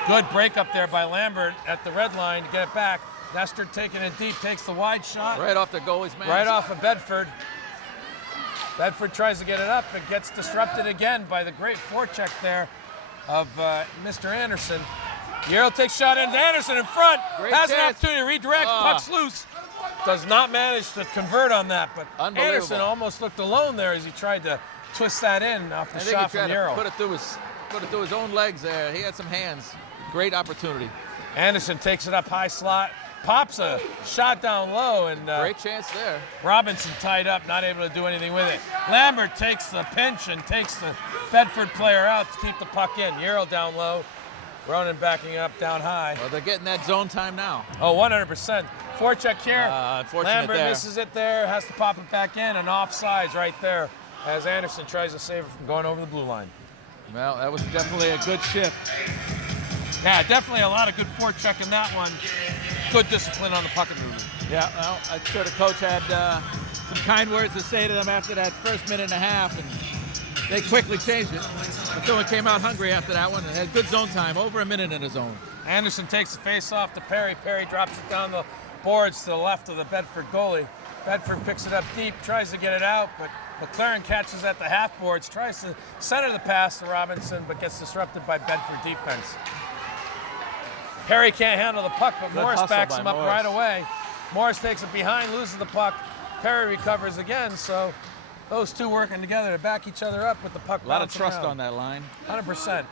Good break up there by Lambert at the red line to get it back. Nestor taking it deep, takes the wide shot. Right off the goalie's man. Right off of Bedford. Bedford tries to get it up and gets disrupted again by the great forecheck there of Mr. Anderson. Yarrow takes shot into Anderson in front. Great Has an chance. opportunity to redirect. Puck's loose. Does not manage to convert on that, but Unbelievable. Anderson almost looked alone there as he tried to twist that in off the I think shot he tried from to Yarrow. put it through his own legs there. He had some hands. Great opportunity. Anderson takes it up high slot, pops a shot down low, and Great chance there. Robinson tied up, not able to do anything with it. Lambert takes the pinch and takes the Bedford player out to keep the puck in. Yarrow down low. Ronan backing up down high. Well, they're getting that zone time now. Oh, 100%. Forecheck here. Unfortunate Lambert there. misses it there, has to pop it back in, and offsides right there as Anderson tries to save it from going over the blue line. Well, that was definitely a good shift. Yeah, definitely a lot of good forecheck in that one. Good discipline on the puck movement. Yeah, well, I'm sure the coach had some kind words to say to them after that first minute and a half, and they quickly changed it. Methuen came out hungry after that one and had good zone time, over a minute in the zone. Anderson takes the face off to Perry. Perry drops it down the boards to the left of the Bedford goalie. Bedford picks it up deep, tries to get it out, but McLaren catches at the half boards, tries to center the pass to Robinson, but gets disrupted by Bedford defense. Perry can't handle the puck, but Good Morris hustle backs by him up Morris. right away. Morris takes it behind, loses the puck. Perry recovers again, so those two working together to back each other up with the puck. A lot of bouncing trust around. on that line. 100%.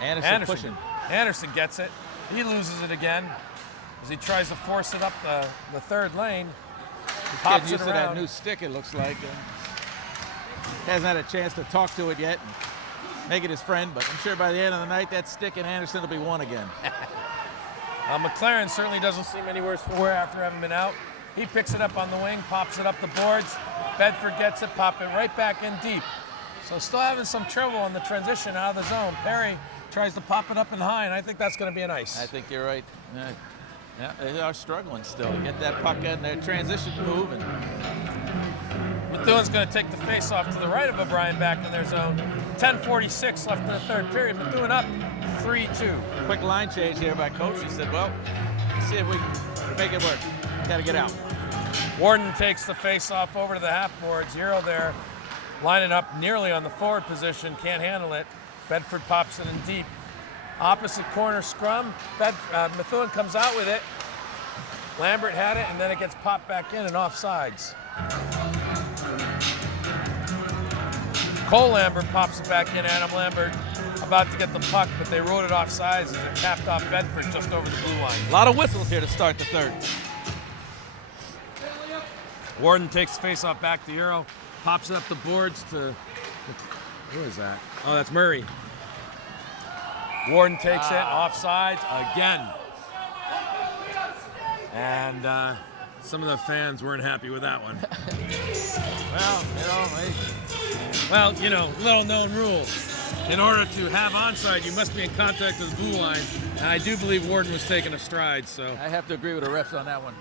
Anderson pushing. Anderson gets it. He loses it again as he tries to force it up the third lane. He's Pops getting used it to that around. new stick, it looks like. Hasn't had a chance to talk to it yet and make it his friend, but I'm sure by the end of the night, that stick and Anderson will be one again. McLaren certainly doesn't seem any worse for wear after having been out. He picks it up on the wing, pops it up the boards. Bedford gets it, pop it right back in deep. So still having some trouble on the transition out of the zone. Perry tries to pop it up and high, and I think that's going to be an ice. I think you're right. Yeah, they are struggling still to get that puck in their transition move. And Methuen's going to take the face off to the right of O'Brien back in their zone. 10:46 left in the third period. Methuen up 3-2. quick line change here by coach. He said, well, let's see if we can make it work. Got to get out. Warden takes the face off over to the half board. Zero there, lining up nearly on the forward position. Can't handle it. Bedford pops it in deep. Opposite corner scrum. Methuen comes out with it. Lambert had it, and then it gets popped back in and offsides. Cole Lambert pops it back in. Adam Lambert about to get the puck, but they wrote it offsides as it tapped off Bedford just over the blue line. A lot of whistles here to start the third. Warden takes the face-off back to Euro, pops it up the boards to, who is that? Oh, that's Murray. Warden takes it, offsides again. And some of the fans weren't happy with that one. Well, little known rule. In order to have onside, you must be in contact with the blue line. And I do believe Warden was taking a stride, so. I have to agree with the refs on that one.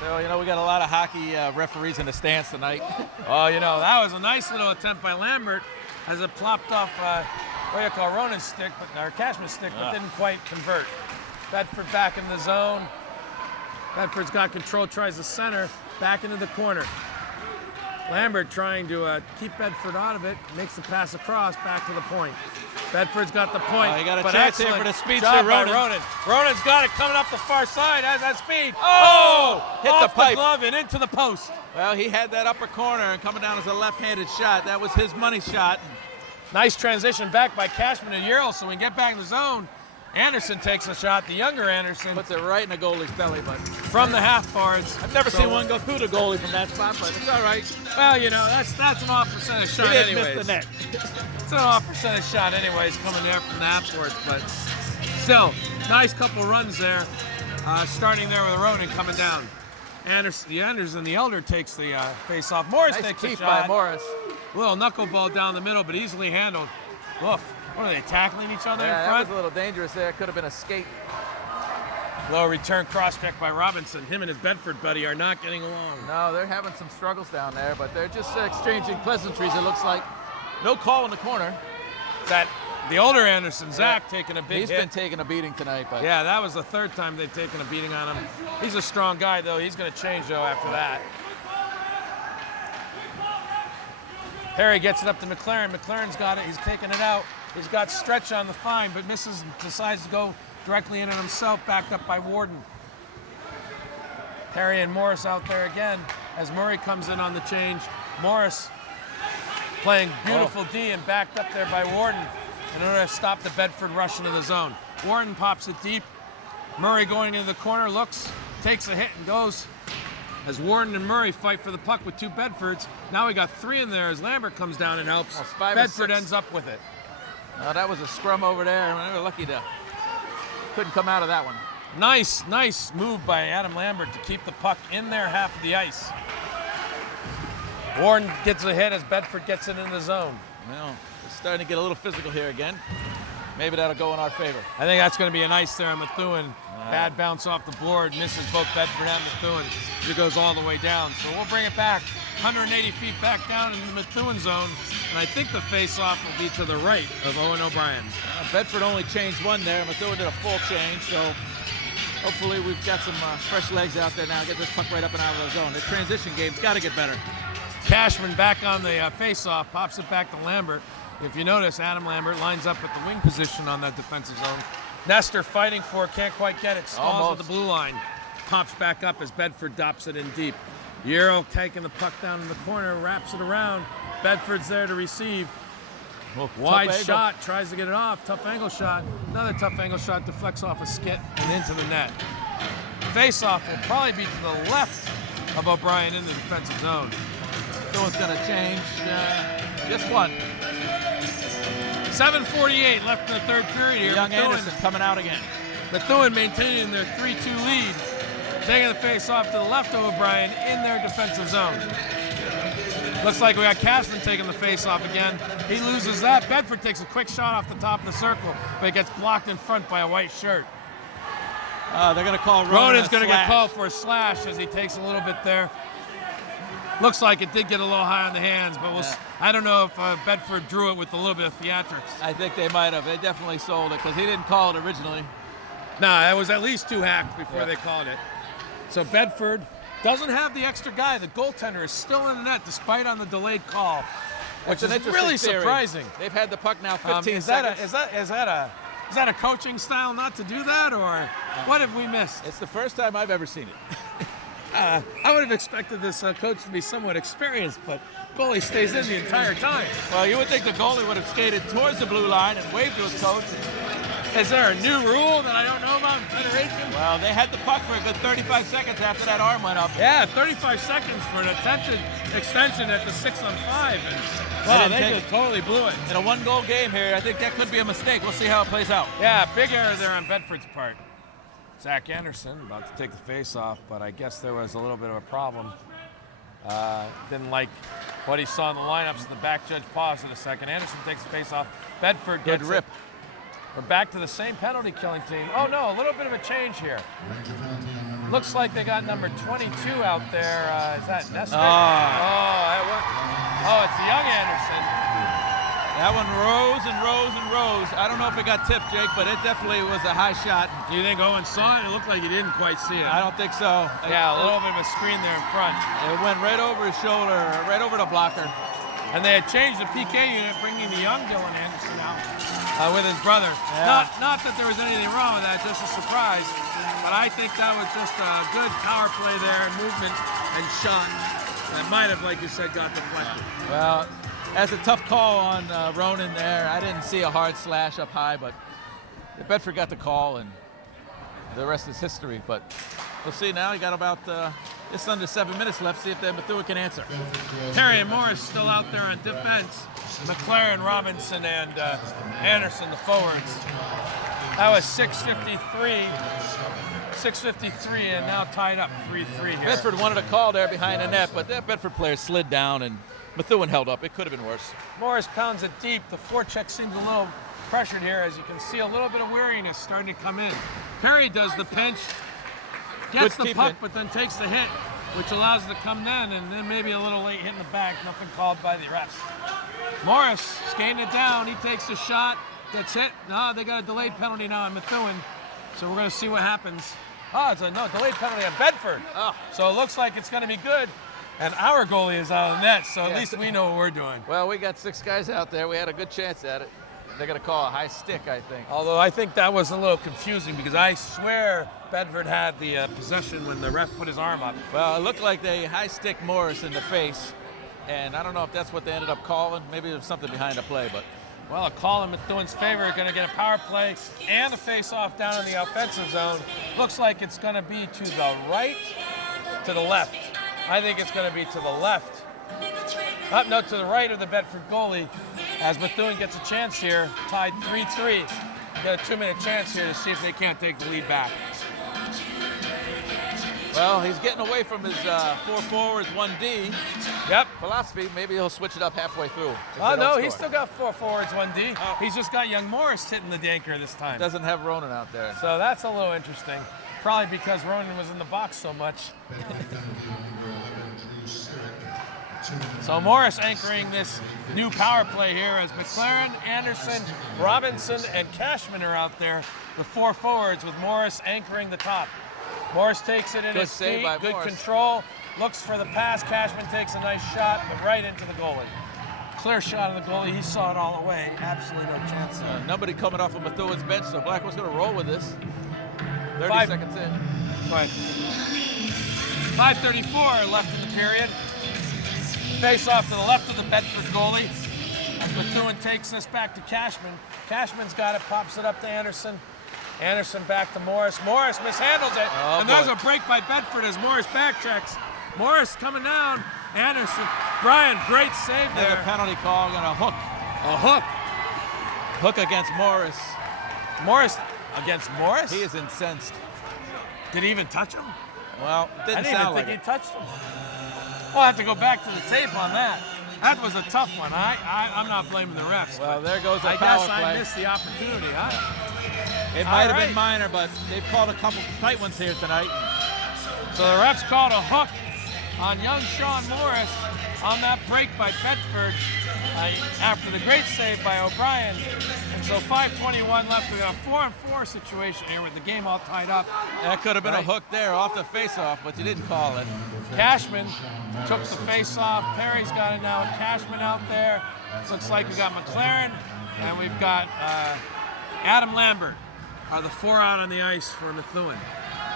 So, we got a lot of hockey referees in the stands tonight. Oh, that was a nice little attempt by Lambert as it plopped off, what do you call Ronan's stick, or Cashman's stick, but didn't quite convert. Bedford back in the zone. Bedford's got control, tries the center, back into the corner. Lambert trying to keep Bedford out of it, makes the pass across, back to the point. Bedford's got the point. Oh, he got a but chance here excellent for the speedster, job by Ronan. Ronan. Ronan's got it coming up the far side, has that speed. Hit off the pipe. glove and into the post. Well, he had that upper corner and coming down as a left-handed shot. That was his money shot. Nice transition back by Cashman and Ural, so we get back in the zone. Anderson takes a shot, the younger Anderson, Puts it right in the goalie's belly, but from the half bars. I've never seen one go through the goalie from that spot, but it's all right. Well, you know, that's an off percentage shot He didn't anyways. miss the net. It's an off percentage shot anyways, coming there from the half-boards, but still, nice couple runs there. Starting there with Ronan coming down. Anderson, the elder, takes the face-off. Morris Nice takes a keep shot. by Morris. Little knuckleball down the middle, but easily handled. Woof. What are they, tackling each other in Yeah, that front? was a little dangerous there. Could have been a skate. Low return cross-check by Robinson. Him and his Bedford buddy are not getting along. No, they're having some struggles down there, but they're just exchanging pleasantries, it looks like. No call in the corner. That the older Anderson, Zach, taking a big He's hit. been taking a beating tonight, but Yeah, that was the third time they've taken a beating on him. He's a strong guy, though. He's going to change, though, after that. Harry gets it up to McLaren. McLaren's got it. He's taking it out. He's got stretch on the fine, but misses and decides to go directly in it himself, backed up by Warden. Harry and Morris out there again as Murray comes in on the change. Morris playing beautiful D and backed up there by Warden in order to stop the Bedford rush into the zone. Warden pops it deep. Murray going into the corner, looks, takes a hit and goes. As Warden and Murray fight for the puck with two Bedfords. Now we got three in there as Lambert comes down and helps. Almost 5 or Bedford 6. ends up with it. that was a scrum over there. They were lucky to couldn't come out of that one. Nice move by Adam Lambert to keep the puck in their half of the ice. Warden gets a hit as Bedford gets it in the zone. Well, it's starting to get a little physical here again. Maybe that'll go in our favor. I think that's going to be a nice there on Methuen. Bad bounce off the board, misses both Bedford and Methuen. It goes all the way down. So we'll bring it back 180 feet back down in the Methuen zone. And I think the face-off will be to the right of Owen O'Brien. Bedford only changed one there. Methuen did a full change, so hopefully we've got some fresh legs out there now. Get this puck right up and out of the zone. The transition game's got to get better. Cashman back on the face-off, pops it back to Lambert. If you notice, Adam Lambert lines up at the wing position on that defensive zone. Nestor fighting for it, can't quite get it. Stalls Almost. at the blue line. Pops back up as Bedford dops it in deep. Euro taking the puck down in the corner, wraps it around. Bedford's there to receive. Wide shot, tries to get it off. Tough angle shot. Another tough angle shot, deflects off a skit and into the net. Face-off will probably be to the left of O'Brien in the defensive zone. Methuen's going to change just one. 7:48 left in the third period here. Young Methuen- Anderson coming out again. Methuen maintaining their 3-2 lead. Taking the face-off to the left of O'Brien in their defensive zone. Looks like we got Cashman taking the face-off again. He loses that. Bedford takes a quick shot off the top of the circle, but it gets blocked in front by a white shirt. They're going to call Ronan's going to get called for a slash as he takes a little bit there. Looks like it did get a little high on the hands, but I don't know if Bedford drew it with a little bit of theatrics. I think they might have. They definitely sold it because he didn't call it originally. No, it was at least 2 hacks before they called it. So Bedford doesn't have the extra guy. The goaltender is still in the net despite on the delayed call, which is really surprising. They've had the puck now 15 Is seconds. that a coaching style not to do that, or what have we missed? It's the first time I've ever seen it. I would have expected this coach to be somewhat experienced, but goalie stays in the entire time. Well, you would think the goalie would have skated towards the blue line and waved to his coach. Is there a new rule that I don't know about in Federation? Well, they had the puck for a good 35 seconds after that arm went up. Yeah, 35 seconds for an attempted extension at the 6-on-5. And, wow, they just totally blew it. In a 1-goal game here, I think that could be a mistake. We'll see how it plays out. Yeah, big error there on Bedford's part. Zach Anderson about to take the face off, but I guess there was a little bit of a problem. Didn't like what he saw in the lineups. The back judge paused it a second. Anderson takes the face off. Bedford gets rip. it. We're back to the same penalty killing team. Oh no, a little bit of a change here. Looks like they got number 22 out there. Is that Nestor? Oh. Oh, that worked. Oh, it's the young Anderson. That one rose and rose and rose. I don't know if it got tipped, Jake, but it definitely was a high shot. Do you think Owen saw it? It looked like he didn't quite see it. I don't think so. Yeah, a little bit of a screen there in front. It went right over his shoulder, right over the blocker. And they had changed the PK unit, bringing the young Dylan Anderson out with his brother. Yeah. Not that there was anything wrong with that, just a surprise. But I think that was just a good power play there, movement and shot. That might have, like you said, got deflected. Well, that's a tough call on Ronan there. I didn't see a hard slash up high, but Bedford got the call, and the rest is history. But we'll see now. You got about just under 7 minutes left. See if Methuen can answer. Perry and Morris still out there on defense. McLaren, Robinson, and Anderson, the forwards. That was 6:53, and now tied up 3-3 here. Bedford wanted a call there behind the net, but that Bedford player slid down, and Methuen held up. It could have been worse. Morris pounds it deep. The forecheck seems a little pressured here. As you can see, a little bit of weariness starting to come in. Perry does the pinch, gets the puck, but then takes the hit, which allows it to come then, and then maybe a little late hit in the back. Nothing called by the refs. Morris skating it down. He takes the shot, gets hit. No, they got a delayed penalty now on Methuen, so we're going to see what happens. Oh, it's a delayed penalty on Bedford. Oh. So it looks like it's going to be good. And our goalie is out of the net, so at least we know what we're doing. Well, we got 6 guys out there. We had a good chance at it. They're going to call a high stick, I think. Although I think that was a little confusing because I swear Bedford had the possession when the ref put his arm up. Well, it looked like they high stick Morris in the face, and I don't know if that's what they ended up calling. Maybe there's something behind the play, but. Well, a call in Methuen's favor, going to get a power play and a face-off down in the offensive zone. Looks like it's going to be to the right, to the left. I think it's going to be to the left. No, to the right of the Bedford goalie, as Methuen gets a chance here, tied 3-3. Got a 2-minute chance here to see if they can't take the lead back. Well, he's getting away from his 4 forwards, 1D. Yep. Philosophy. Maybe he'll switch it up halfway through. Oh, no, he's still got 4 forwards, 1D. Oh. He's just got young Morris hitting the danker this time. Doesn't have Ronan out there. So that's a little interesting. Probably because Ronan was in the box so much. So Morris anchoring this new power play here as McLaren, Anderson, Robinson, and Cashman are out there. The 4 forwards with Morris anchoring the top. Morris takes it in his feet, good control, looks for the pass. Cashman takes a nice shot, but right into the goalie. Clear shot of the goalie, he saw it all the way. Absolutely no chance there. Nobody coming off of Methuen's bench, so Blackwell's going to roll with this. 30 seconds in. Right. 5:34 left in the period. Face off to the left of the Bedford goalie. As Methuen takes this back to Cashman. Cashman's got it, pops it up to Anderson. Anderson back to Morris. Morris mishandles it. Oh, and there's a break by Bedford as Morris backchecks. Morris coming down. Anderson. Brian, great save there. There's a penalty call and a hook. A hook. Hook against Morris. Morris against Morris? He is incensed. Did he even touch him? Well, I didn't even think he touched him. We'll have to go back to the tape on that. That was a tough one. I'm not blaming the refs. Well, there goes the I power guess play. I missed the opportunity, huh? It might have been minor, but they've called a couple tight ones here tonight. So the refs called a hook on young Sean Morris on that break by Bedford after the great save by O'Brien. And so 5:21 left. We got a 4-on-4 situation here with the game all tied up. That could have been a hook there off the face-off, but you didn't call it. Cashman took the face-off. Perry's got it now with Cashman out there. Looks like we got McLaren, and we've got Adam Lambert are the 4 out on the ice for Methuen.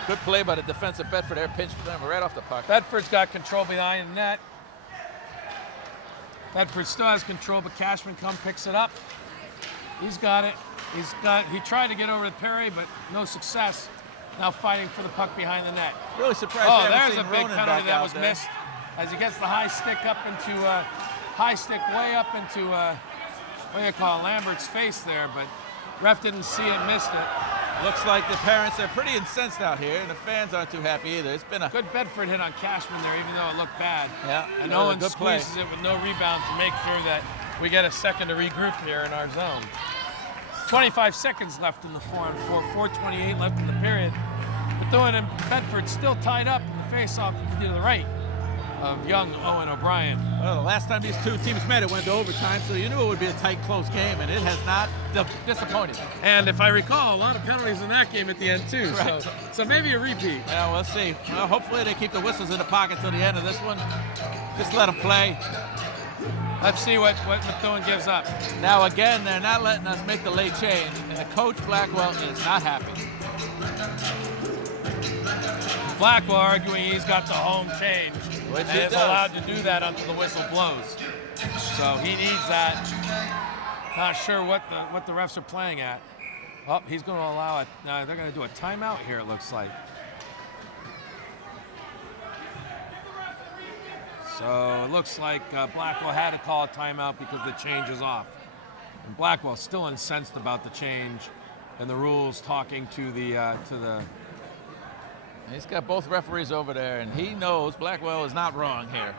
Good play by the defensive Bedford there, pinched them right off the puck. Bedford's got control behind the net. Bedford still has control, but Cashman picks it up. He's got it. He tried to get over to Perry, but no success. Now fighting for the puck behind the net. Really surprised. Oh, there's a big penalty that was missed as he gets the high stick way up into what do you call it, Lambert's face there, but ref didn't see it, missed it. Looks like the parents are pretty incensed out here, and the fans aren't too happy either. It's been a good Bedford hit on Cashman there, even though it looked bad. Yeah, and Owen squeezes it with no rebound to make sure that we get a second to regroup here in our zone. 25 seconds left in the 4-on-4, 4:28 left in the period. Methuen and Bedford still tied up in the face-off to the right of young Owen O'Brien. Well, the last time these two teams met, it went to overtime, so you knew it would be a tight, close game, and it has not disappointed. And if I recall, a lot of penalties in that game at the end too. Right. So maybe a repeat. Well, we'll see. Well, hopefully they keep the whistles in the pocket till the end of this one. Just let them play. Let's see what Methuen gives up. Now again, they're not letting us make the late change, and the coach Blackwell is not happy. Blackwell arguing he's got the home change, Which and he is does. allowed to do that until the whistle blows. So he needs that. Not sure what the refs are playing at. Oh, he's going to allow it. No, they're going to do a timeout here, it looks like. So it looks like Blackwell had to call a timeout because the change is off. And Blackwell's still incensed about the change and the rules, talking to the He's got both referees over there, and he knows Blackwell is not wrong here.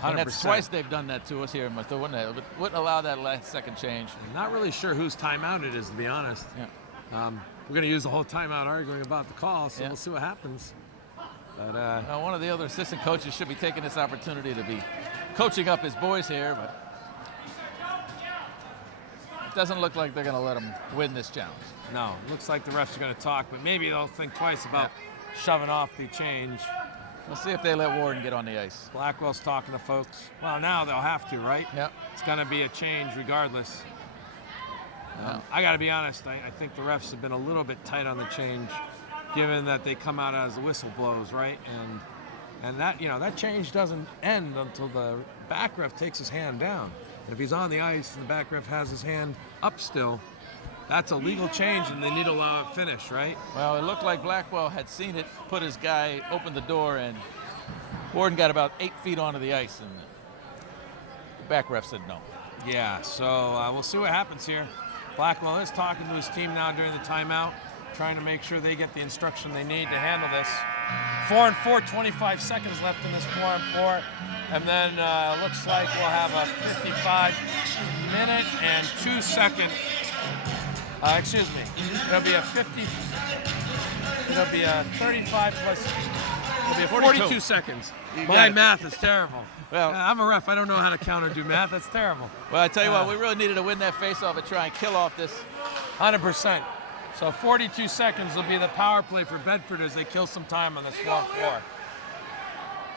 100%. And that's twice they've done that to us here in Methuen. They wouldn't allow that last second change. I'm not really sure whose timeout it is, to be honest. Yeah. We're going to use the whole timeout arguing about the call, so Yeah. we'll see what happens. But Now, one of the other assistant coaches should be taking this opportunity to be coaching up his boys here, but it doesn't look like they're going to let him win this challenge. no, it looks like the refs are going to talk, but maybe they'll think twice about shoving off the change. We'll see if they let Warden get on the ice. Blackwell's talking to folks. Well, now they'll have to, right? Yep. It's going to be a change regardless. Yeah. I got to be honest, I think the refs have been a little bit tight on the change, given that they come out as the whistle blows, right? And that, that change doesn't end until the back ref takes his hand down. If he's on the ice and the back ref has his hand up still, that's a legal change, and they need to allow it finish, right? Well, it looked like Blackwell had seen it, put his guy, opened the door, and Warden got about 8 feet onto the ice, and the back ref said no. Yeah, so we'll see what happens here. Blackwell is talking to his team now during the timeout, trying to make sure they get the instruction they need to handle this. 4-4, 25 seconds left in this 4-4. And then looks like we'll have a 55-minute and 2-second. Excuse me. It'll be a 35 plus. It'll be a 42 seconds. My math is terrible. Well, I'm a ref. I don't know how to count or do math. That's terrible. Well, I tell you what, we really needed to win that faceoff and try and kill off this. 100%. So 42 seconds will be the power play for Bedford as they kill some time on this 4-4.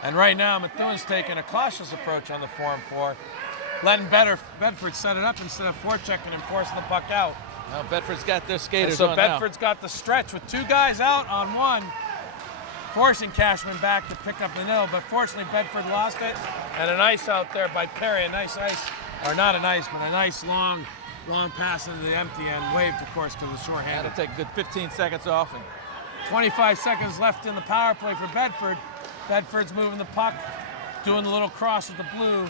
And right now, Methewen's taking a cautious approach on the 4-4, letting Bedford set it up instead of forechecking and forcing the puck out. Now Bedford's got their skaters And so on now. Bedford's got the stretch with 2 guys out on 1, forcing Cashman back to pick up the nil. But fortunately, Bedford lost it. And an ice out there by Perry, a nice ice, or not an ice, but a nice long pass into the empty end, waved, of course, because it's shorthanded. Had to take a good 15 seconds off. And 25 seconds left in the power play for Bedford. Bedford's moving the puck, doing the little cross with the blue.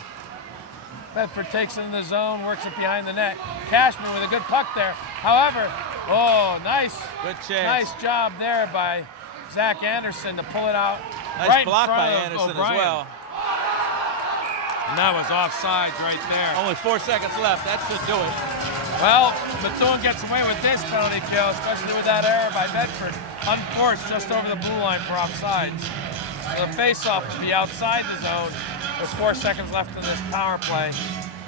Bedford takes it in the zone, works it behind the net. Cashman with a good puck there. However, nice. good chance. Nice job there by Zach Anderson to pull it out. Nice right block in front by of Anderson O'Brien. as well. And that was offsides right there. Only 4 seconds left. That should do it. Well, Methuen gets away with this penalty kill, especially with that error by Bedford. Unforced just over the blue line for offsides. So the face-off will be outside the zone. There's 4 seconds left in this power play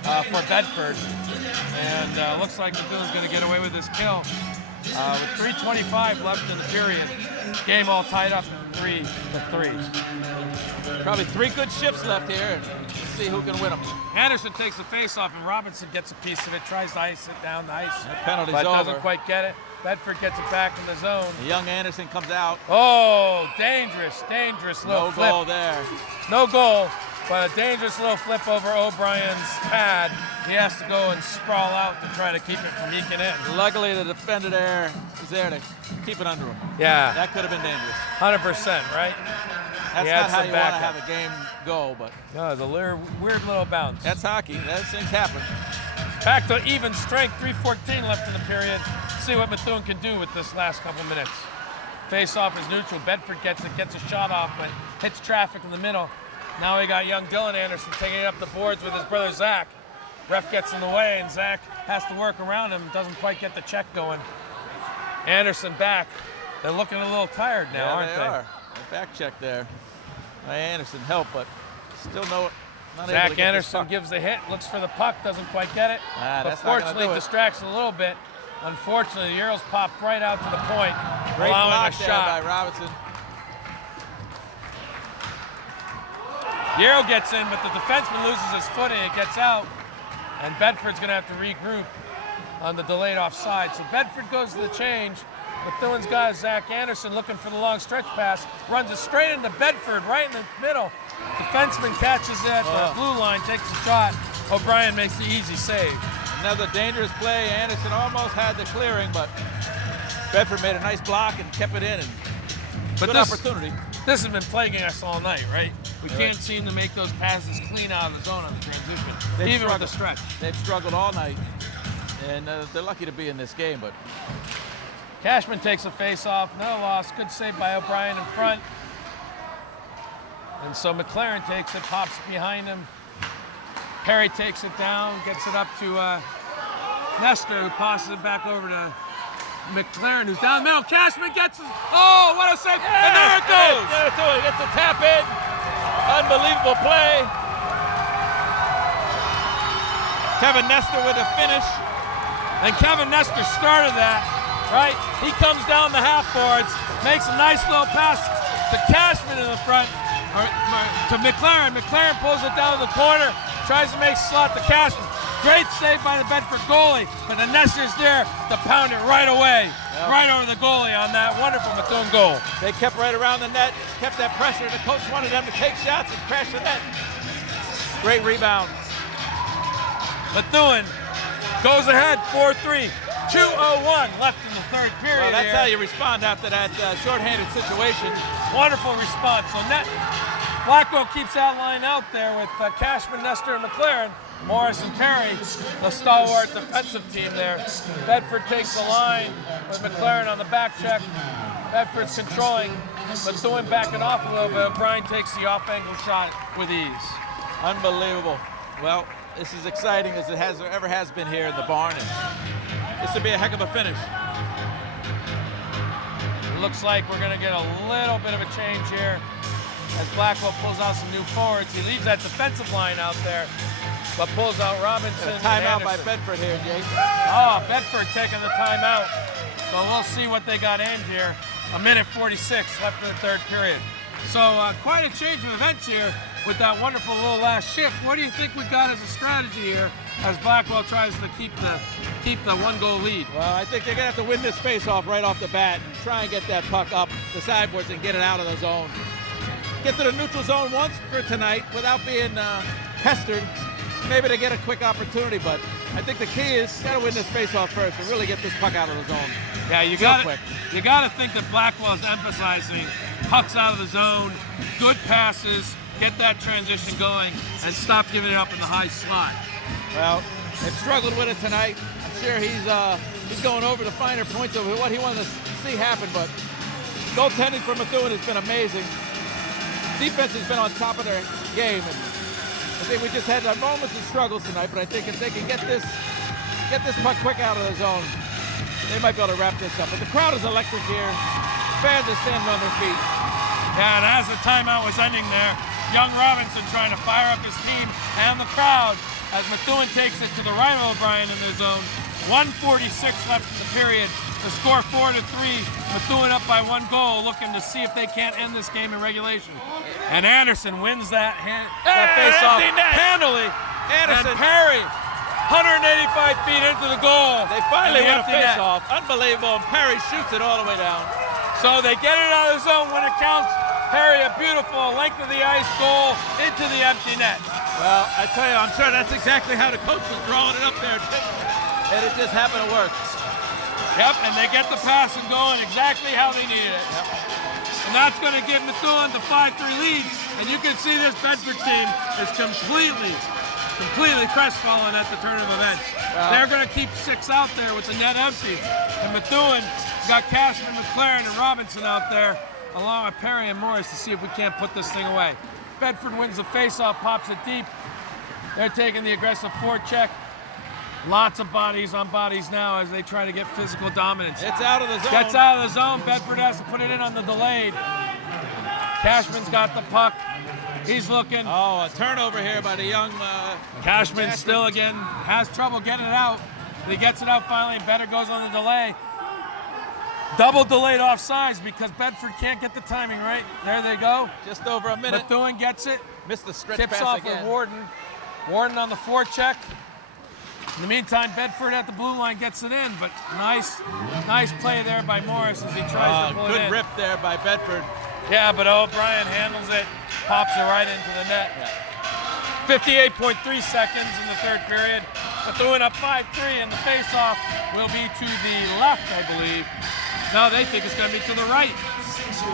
for Bedford. And looks like Methuen's going to get away with this kill. With 3:25 left in the period. Game all tied up 3-3. Probably 3 good shifts left here. Let's see who can win them. Anderson takes the face-off, and Robinson gets a piece of it, tries to ice it down the ice. That penalty's but over. doesn't quite get it. Bedford gets it back in the zone. The young Anderson comes out. Oh, dangerous little No flip. goal there. No goal, but a dangerous little flip over O'Brien's pad. He has to go and sprawl out to try to keep it from eking in. Luckily, the defender there is there to keep it under him. Yeah, That could have been dangerous. 100%, right? That's He had not how some you want to backup. have a game go, but No, it's a weird little bounce. that's hockey. Those things happen. Back to even strength, 3:14 left in the period. See what Methuen can do with this last couple minutes. Face-off is neutral. Bedford gets a shot off, but hits traffic in the middle. Now we got young Dylan Anderson taking up the boards with his brother Zach. Ref gets in the way, and Zach has to work around him. Doesn't quite get the check going. Anderson back. They're looking a little tired now, aren't they are. A back check there by Anderson helped, but Still not able to Zach get this Anderson puck. gives the hit, looks for the puck, doesn't quite get it. But That's not gonna fortunately do it. distracts a little bit. Unfortunately, the arrows pop right out to the point, Great allowing block a there shot. by Robinson. The arrow gets in, but the defenseman loses his footing. It gets out, and Bedford's going to have to regroup on the delayed offside. So Bedford goes to the change. Methuen's guy, Zach Anderson, looking for the long stretch pass, runs it straight into Bedford, right in the middle. Defenseman catches it at the blue line, takes a shot. O'Brien makes the easy save. Another dangerous play. Anderson almost had the clearing, but Bedford made a nice block and kept it in. And good opportunity. This has been plaguing us all night, right? We can't seem to make those passes clean out of the zone on the transition, even with the stretch. They've struggled all night, and they're lucky to be in this game. But Cashman takes a face-off, no loss. Good save by O'Brien in front. And so McLaren takes it, pops behind him. Perry takes it down, gets it up to Nestor, who passes it back over to McLaren, who's down the middle. Cashman gets it. Oh, what a save! And there it goes! It gets a tap in. Unbelievable play. Kevin Nestor with a finish. And Kevin Nestor started that, right? He comes down the half boards, makes a nice little pass to Cashman in the front, or to McLaren. McLaren pulls it down to the corner, tries to make a slot to Cashman. Great save by the Bedford goalie, but the Nestor's there to pound it right away, right over the goalie on that wonderful Methuen goal. They kept right around the net, kept that pressure. The coach wanted them to take shots and crash the net. Great rebound. Methuen goes ahead 4-3. 2:01 left in the third period. Well, that's here. how you respond after that shorthanded situation. Wonderful response. So Blackwell keeps that line out there with Cashman, Nestor, and McLaren. Morris and Perry, the stalwart defensive team there. Bedford takes the line with McLaren on the back check. Bedford's controlling, Methuen backing off a little bit. O'Brien takes the off-angle shot with ease. Unbelievable. Well, this is exciting as it ever has been here in the barn. And this would be a heck of a finish. It looks like we're going to get a little bit of a change here as Blackwell pulls out some new forwards. He leaves that defensive line out there, but pulls out Robinson. Timeout by Bedford here, Jake. Oh, Bedford taking the timeout. So we'll see what they got in here. 1:46 left in the third period. So quite a change of events here with that wonderful little last shift. What do you think we got as a strategy here as Blackwell tries to keep the one-goal lead? Well, I think they're going to have to win this face-off right off the bat and try and get that puck up the sideboards and get it out of the zone. Get to the neutral zone once for tonight without being pestered. Maybe to get a quick opportunity, but I think the key is got to win this face-off first and really get this puck out of the zone. Yeah, you got to think that Blackwell's emphasizing pucks out of the zone, good passes, get that transition going, and stop giving it up in the high slot. Well, they've struggled with it tonight. I'm sure he's going over the finer points of what he wanted to see happen, but goaltending for Methuen has been amazing. Defense has been on top of their game, and I think we just had moments of struggles tonight, but I think if they can get this puck quick out of the zone, they might be able to wrap this up. But the crowd is electric here. Fans are standing on their feet. Yeah, and as the timeout was ending there, young Robinson trying to fire up his team and the crowd as Methuen takes it to the right of O'Brien in the zone. 1:46 left in the period. The score 4-3. Methuen up by 1 goal, looking to see if they can't end this game in regulation. And Anderson wins that face-off handily. Anderson. And Perry, 185 feet into the goal. They finally win a empty net. face-off. Unbelievable. And Perry shoots it all the way down. So they get it out of the zone when it counts. Perry, a beautiful length of the ice goal into the empty net. Well, I tell you, I'm sure that's exactly how the coach was drawing it up there, Tim. And it just happened to work. Yep, and they get the passing going exactly how they needed it. Yep. And that's going to give Methuen the 5-3 lead. And you can see this Bedford team is completely crestfallen at the turn of events. They're going to keep 6 out there with the net empty. And Methuen got Cashman, McLaren, and Robinson out there, along with Perry and Morris, to see if we can't put this thing away. Bedford wins the faceoff, pops it deep. They're taking the aggressive forecheck. Lots of bodies on bodies now as they try to get physical dominance. It's out of the zone. Gets out of the zone. Bedford has to put it in on the delayed. Cashman's got the puck. He's looking. Oh, a turnover here by the young Cashman still again has trouble getting it out. He gets it out finally. Better goes on the delay. Double delayed offsides because Bedford can't get the timing right. There they go. Just over a minute. Methuen gets it. Missed the stretch Tips pass off again. with Warden. Warden on the forecheck. In the meantime, Bedford at the blue line gets it in, but nice play there by Morris as he tries to pull it in. Good rip there by Bedford. Yeah, but O'Brien handles it, pops it right into the net. 58.3 seconds in the third period. Methuen up 5-3, and the face-off will be to the left, I believe. No, they think it's going to be to the right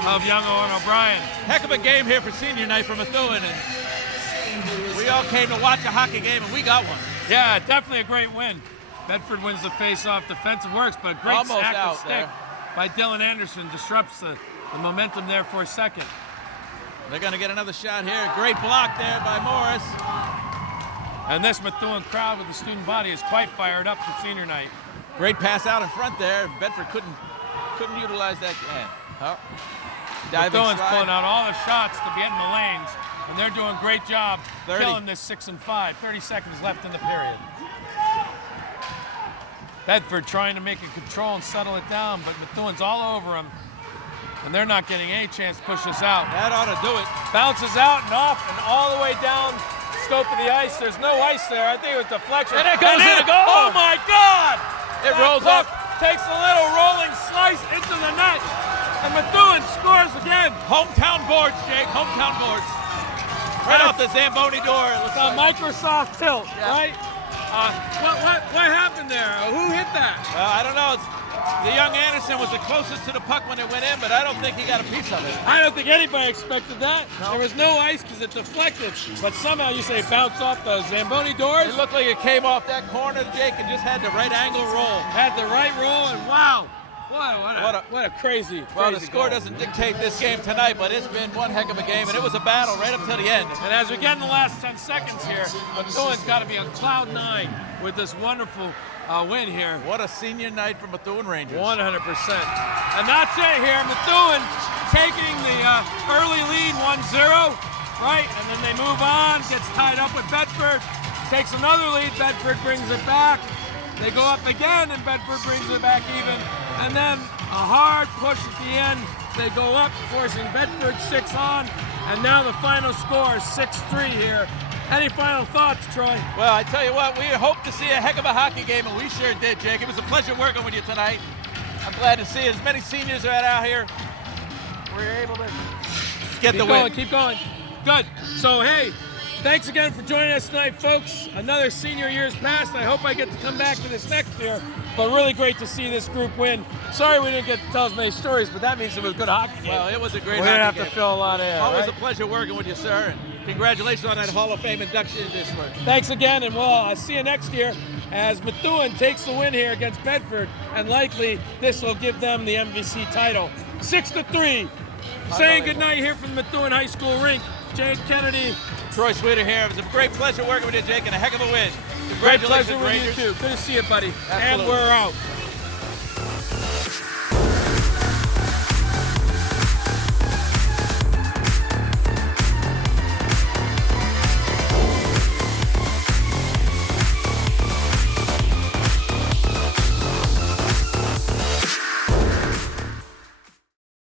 of young Owen O'Brien. Heck of a game here for senior night for Methuen, and we all came to watch a hockey game, and we got one. Yeah, definitely a great win. Bedford wins the face-off. Defensive works, but a great Almost active out stick there by Dylan Anderson disrupts the momentum there for a second. They're going to get another shot here. Great block there by Morris. And this Methuen crowd with the student body is quite fired up for senior night. Great pass out in front there. Bedford couldn't utilize that. Diving Methuen's slide. pulling out all the shots to get in the lanes, and they're doing a great job 30. killing this 6 and 5. 30 seconds left in the period. Bedford trying to make it control and settle it down, but Methuen's all over him, and they're not getting any chance to push this out. That ought to do it. Bounces out and off and all the way down scope of the ice. There's no ice there. I think it was deflection. And it goes in a goal. Oh my God! It That rolls puck up. takes a little rolling slice into the net, and Methuen scores again. Hometown boards, Jake. Hometown boards. Right off the Zamboni door. It looks The like. Microsoft tilt, Yeah. right? What happened there? Who hit that? I don't know. The young Anderson was the closest to the puck when it went in, but I don't think he got a piece of it. I don't think anybody expected that. There was no ice because it deflected, but somehow you say it bounced off the Zamboni doors. It looked like it came off that corner, Jake, and just had the right angle roll. Had the right roll, and wow, what a crazy. Well, the crazy score goal. doesn't dictate this game tonight, but it's been one heck of a game, and it was a battle right up to the end. And as we get in the last 10 seconds here, Methuen's got to be on cloud 9 with this wonderful win here. What a senior night for Methuen Rangers. 100%. And that's it here. Methuen taking the early lead 1-0, right? And then they move on, gets tied up with Bedford, takes another lead, Bedford brings it back. They go up again, and Bedford brings it back even. And then a hard push at the end. They go up, forcing Bedford 6 on. And now the final score is 6-3 here. Any final thoughts, Troy? Well, I tell you what, we hope to see a heck of a hockey game, and we sure did, Jake. It was a pleasure working with you tonight. I'm glad to see as many seniors are out here. We're able to get the win. Keep going. Good. So, hey, thanks again for joining us tonight, folks. Another senior year's passed. I hope I get to come back to this next year. But really great to see this group win. Sorry we didn't get to tell as many stories, but that means it was a good hockey game. Well, it was a great We're hockey going to have game. to fill a lot in. Always right? a pleasure working with you, sir. And congratulations on that Hall of Fame induction this week. Thanks again, and we'll see you next year as Methuen takes the win here against Bedford, and likely this will give them the MVC title. 6-3. Saying goodnight here from the Methuen High School rink. Jake Kennedy. Troy Sweeter here. It was a great pleasure working with you, Jake, and a heck of a win. Great Congratulations, pleasure with Rangers. you too. Good to see you, buddy. Absolutely. And we're out.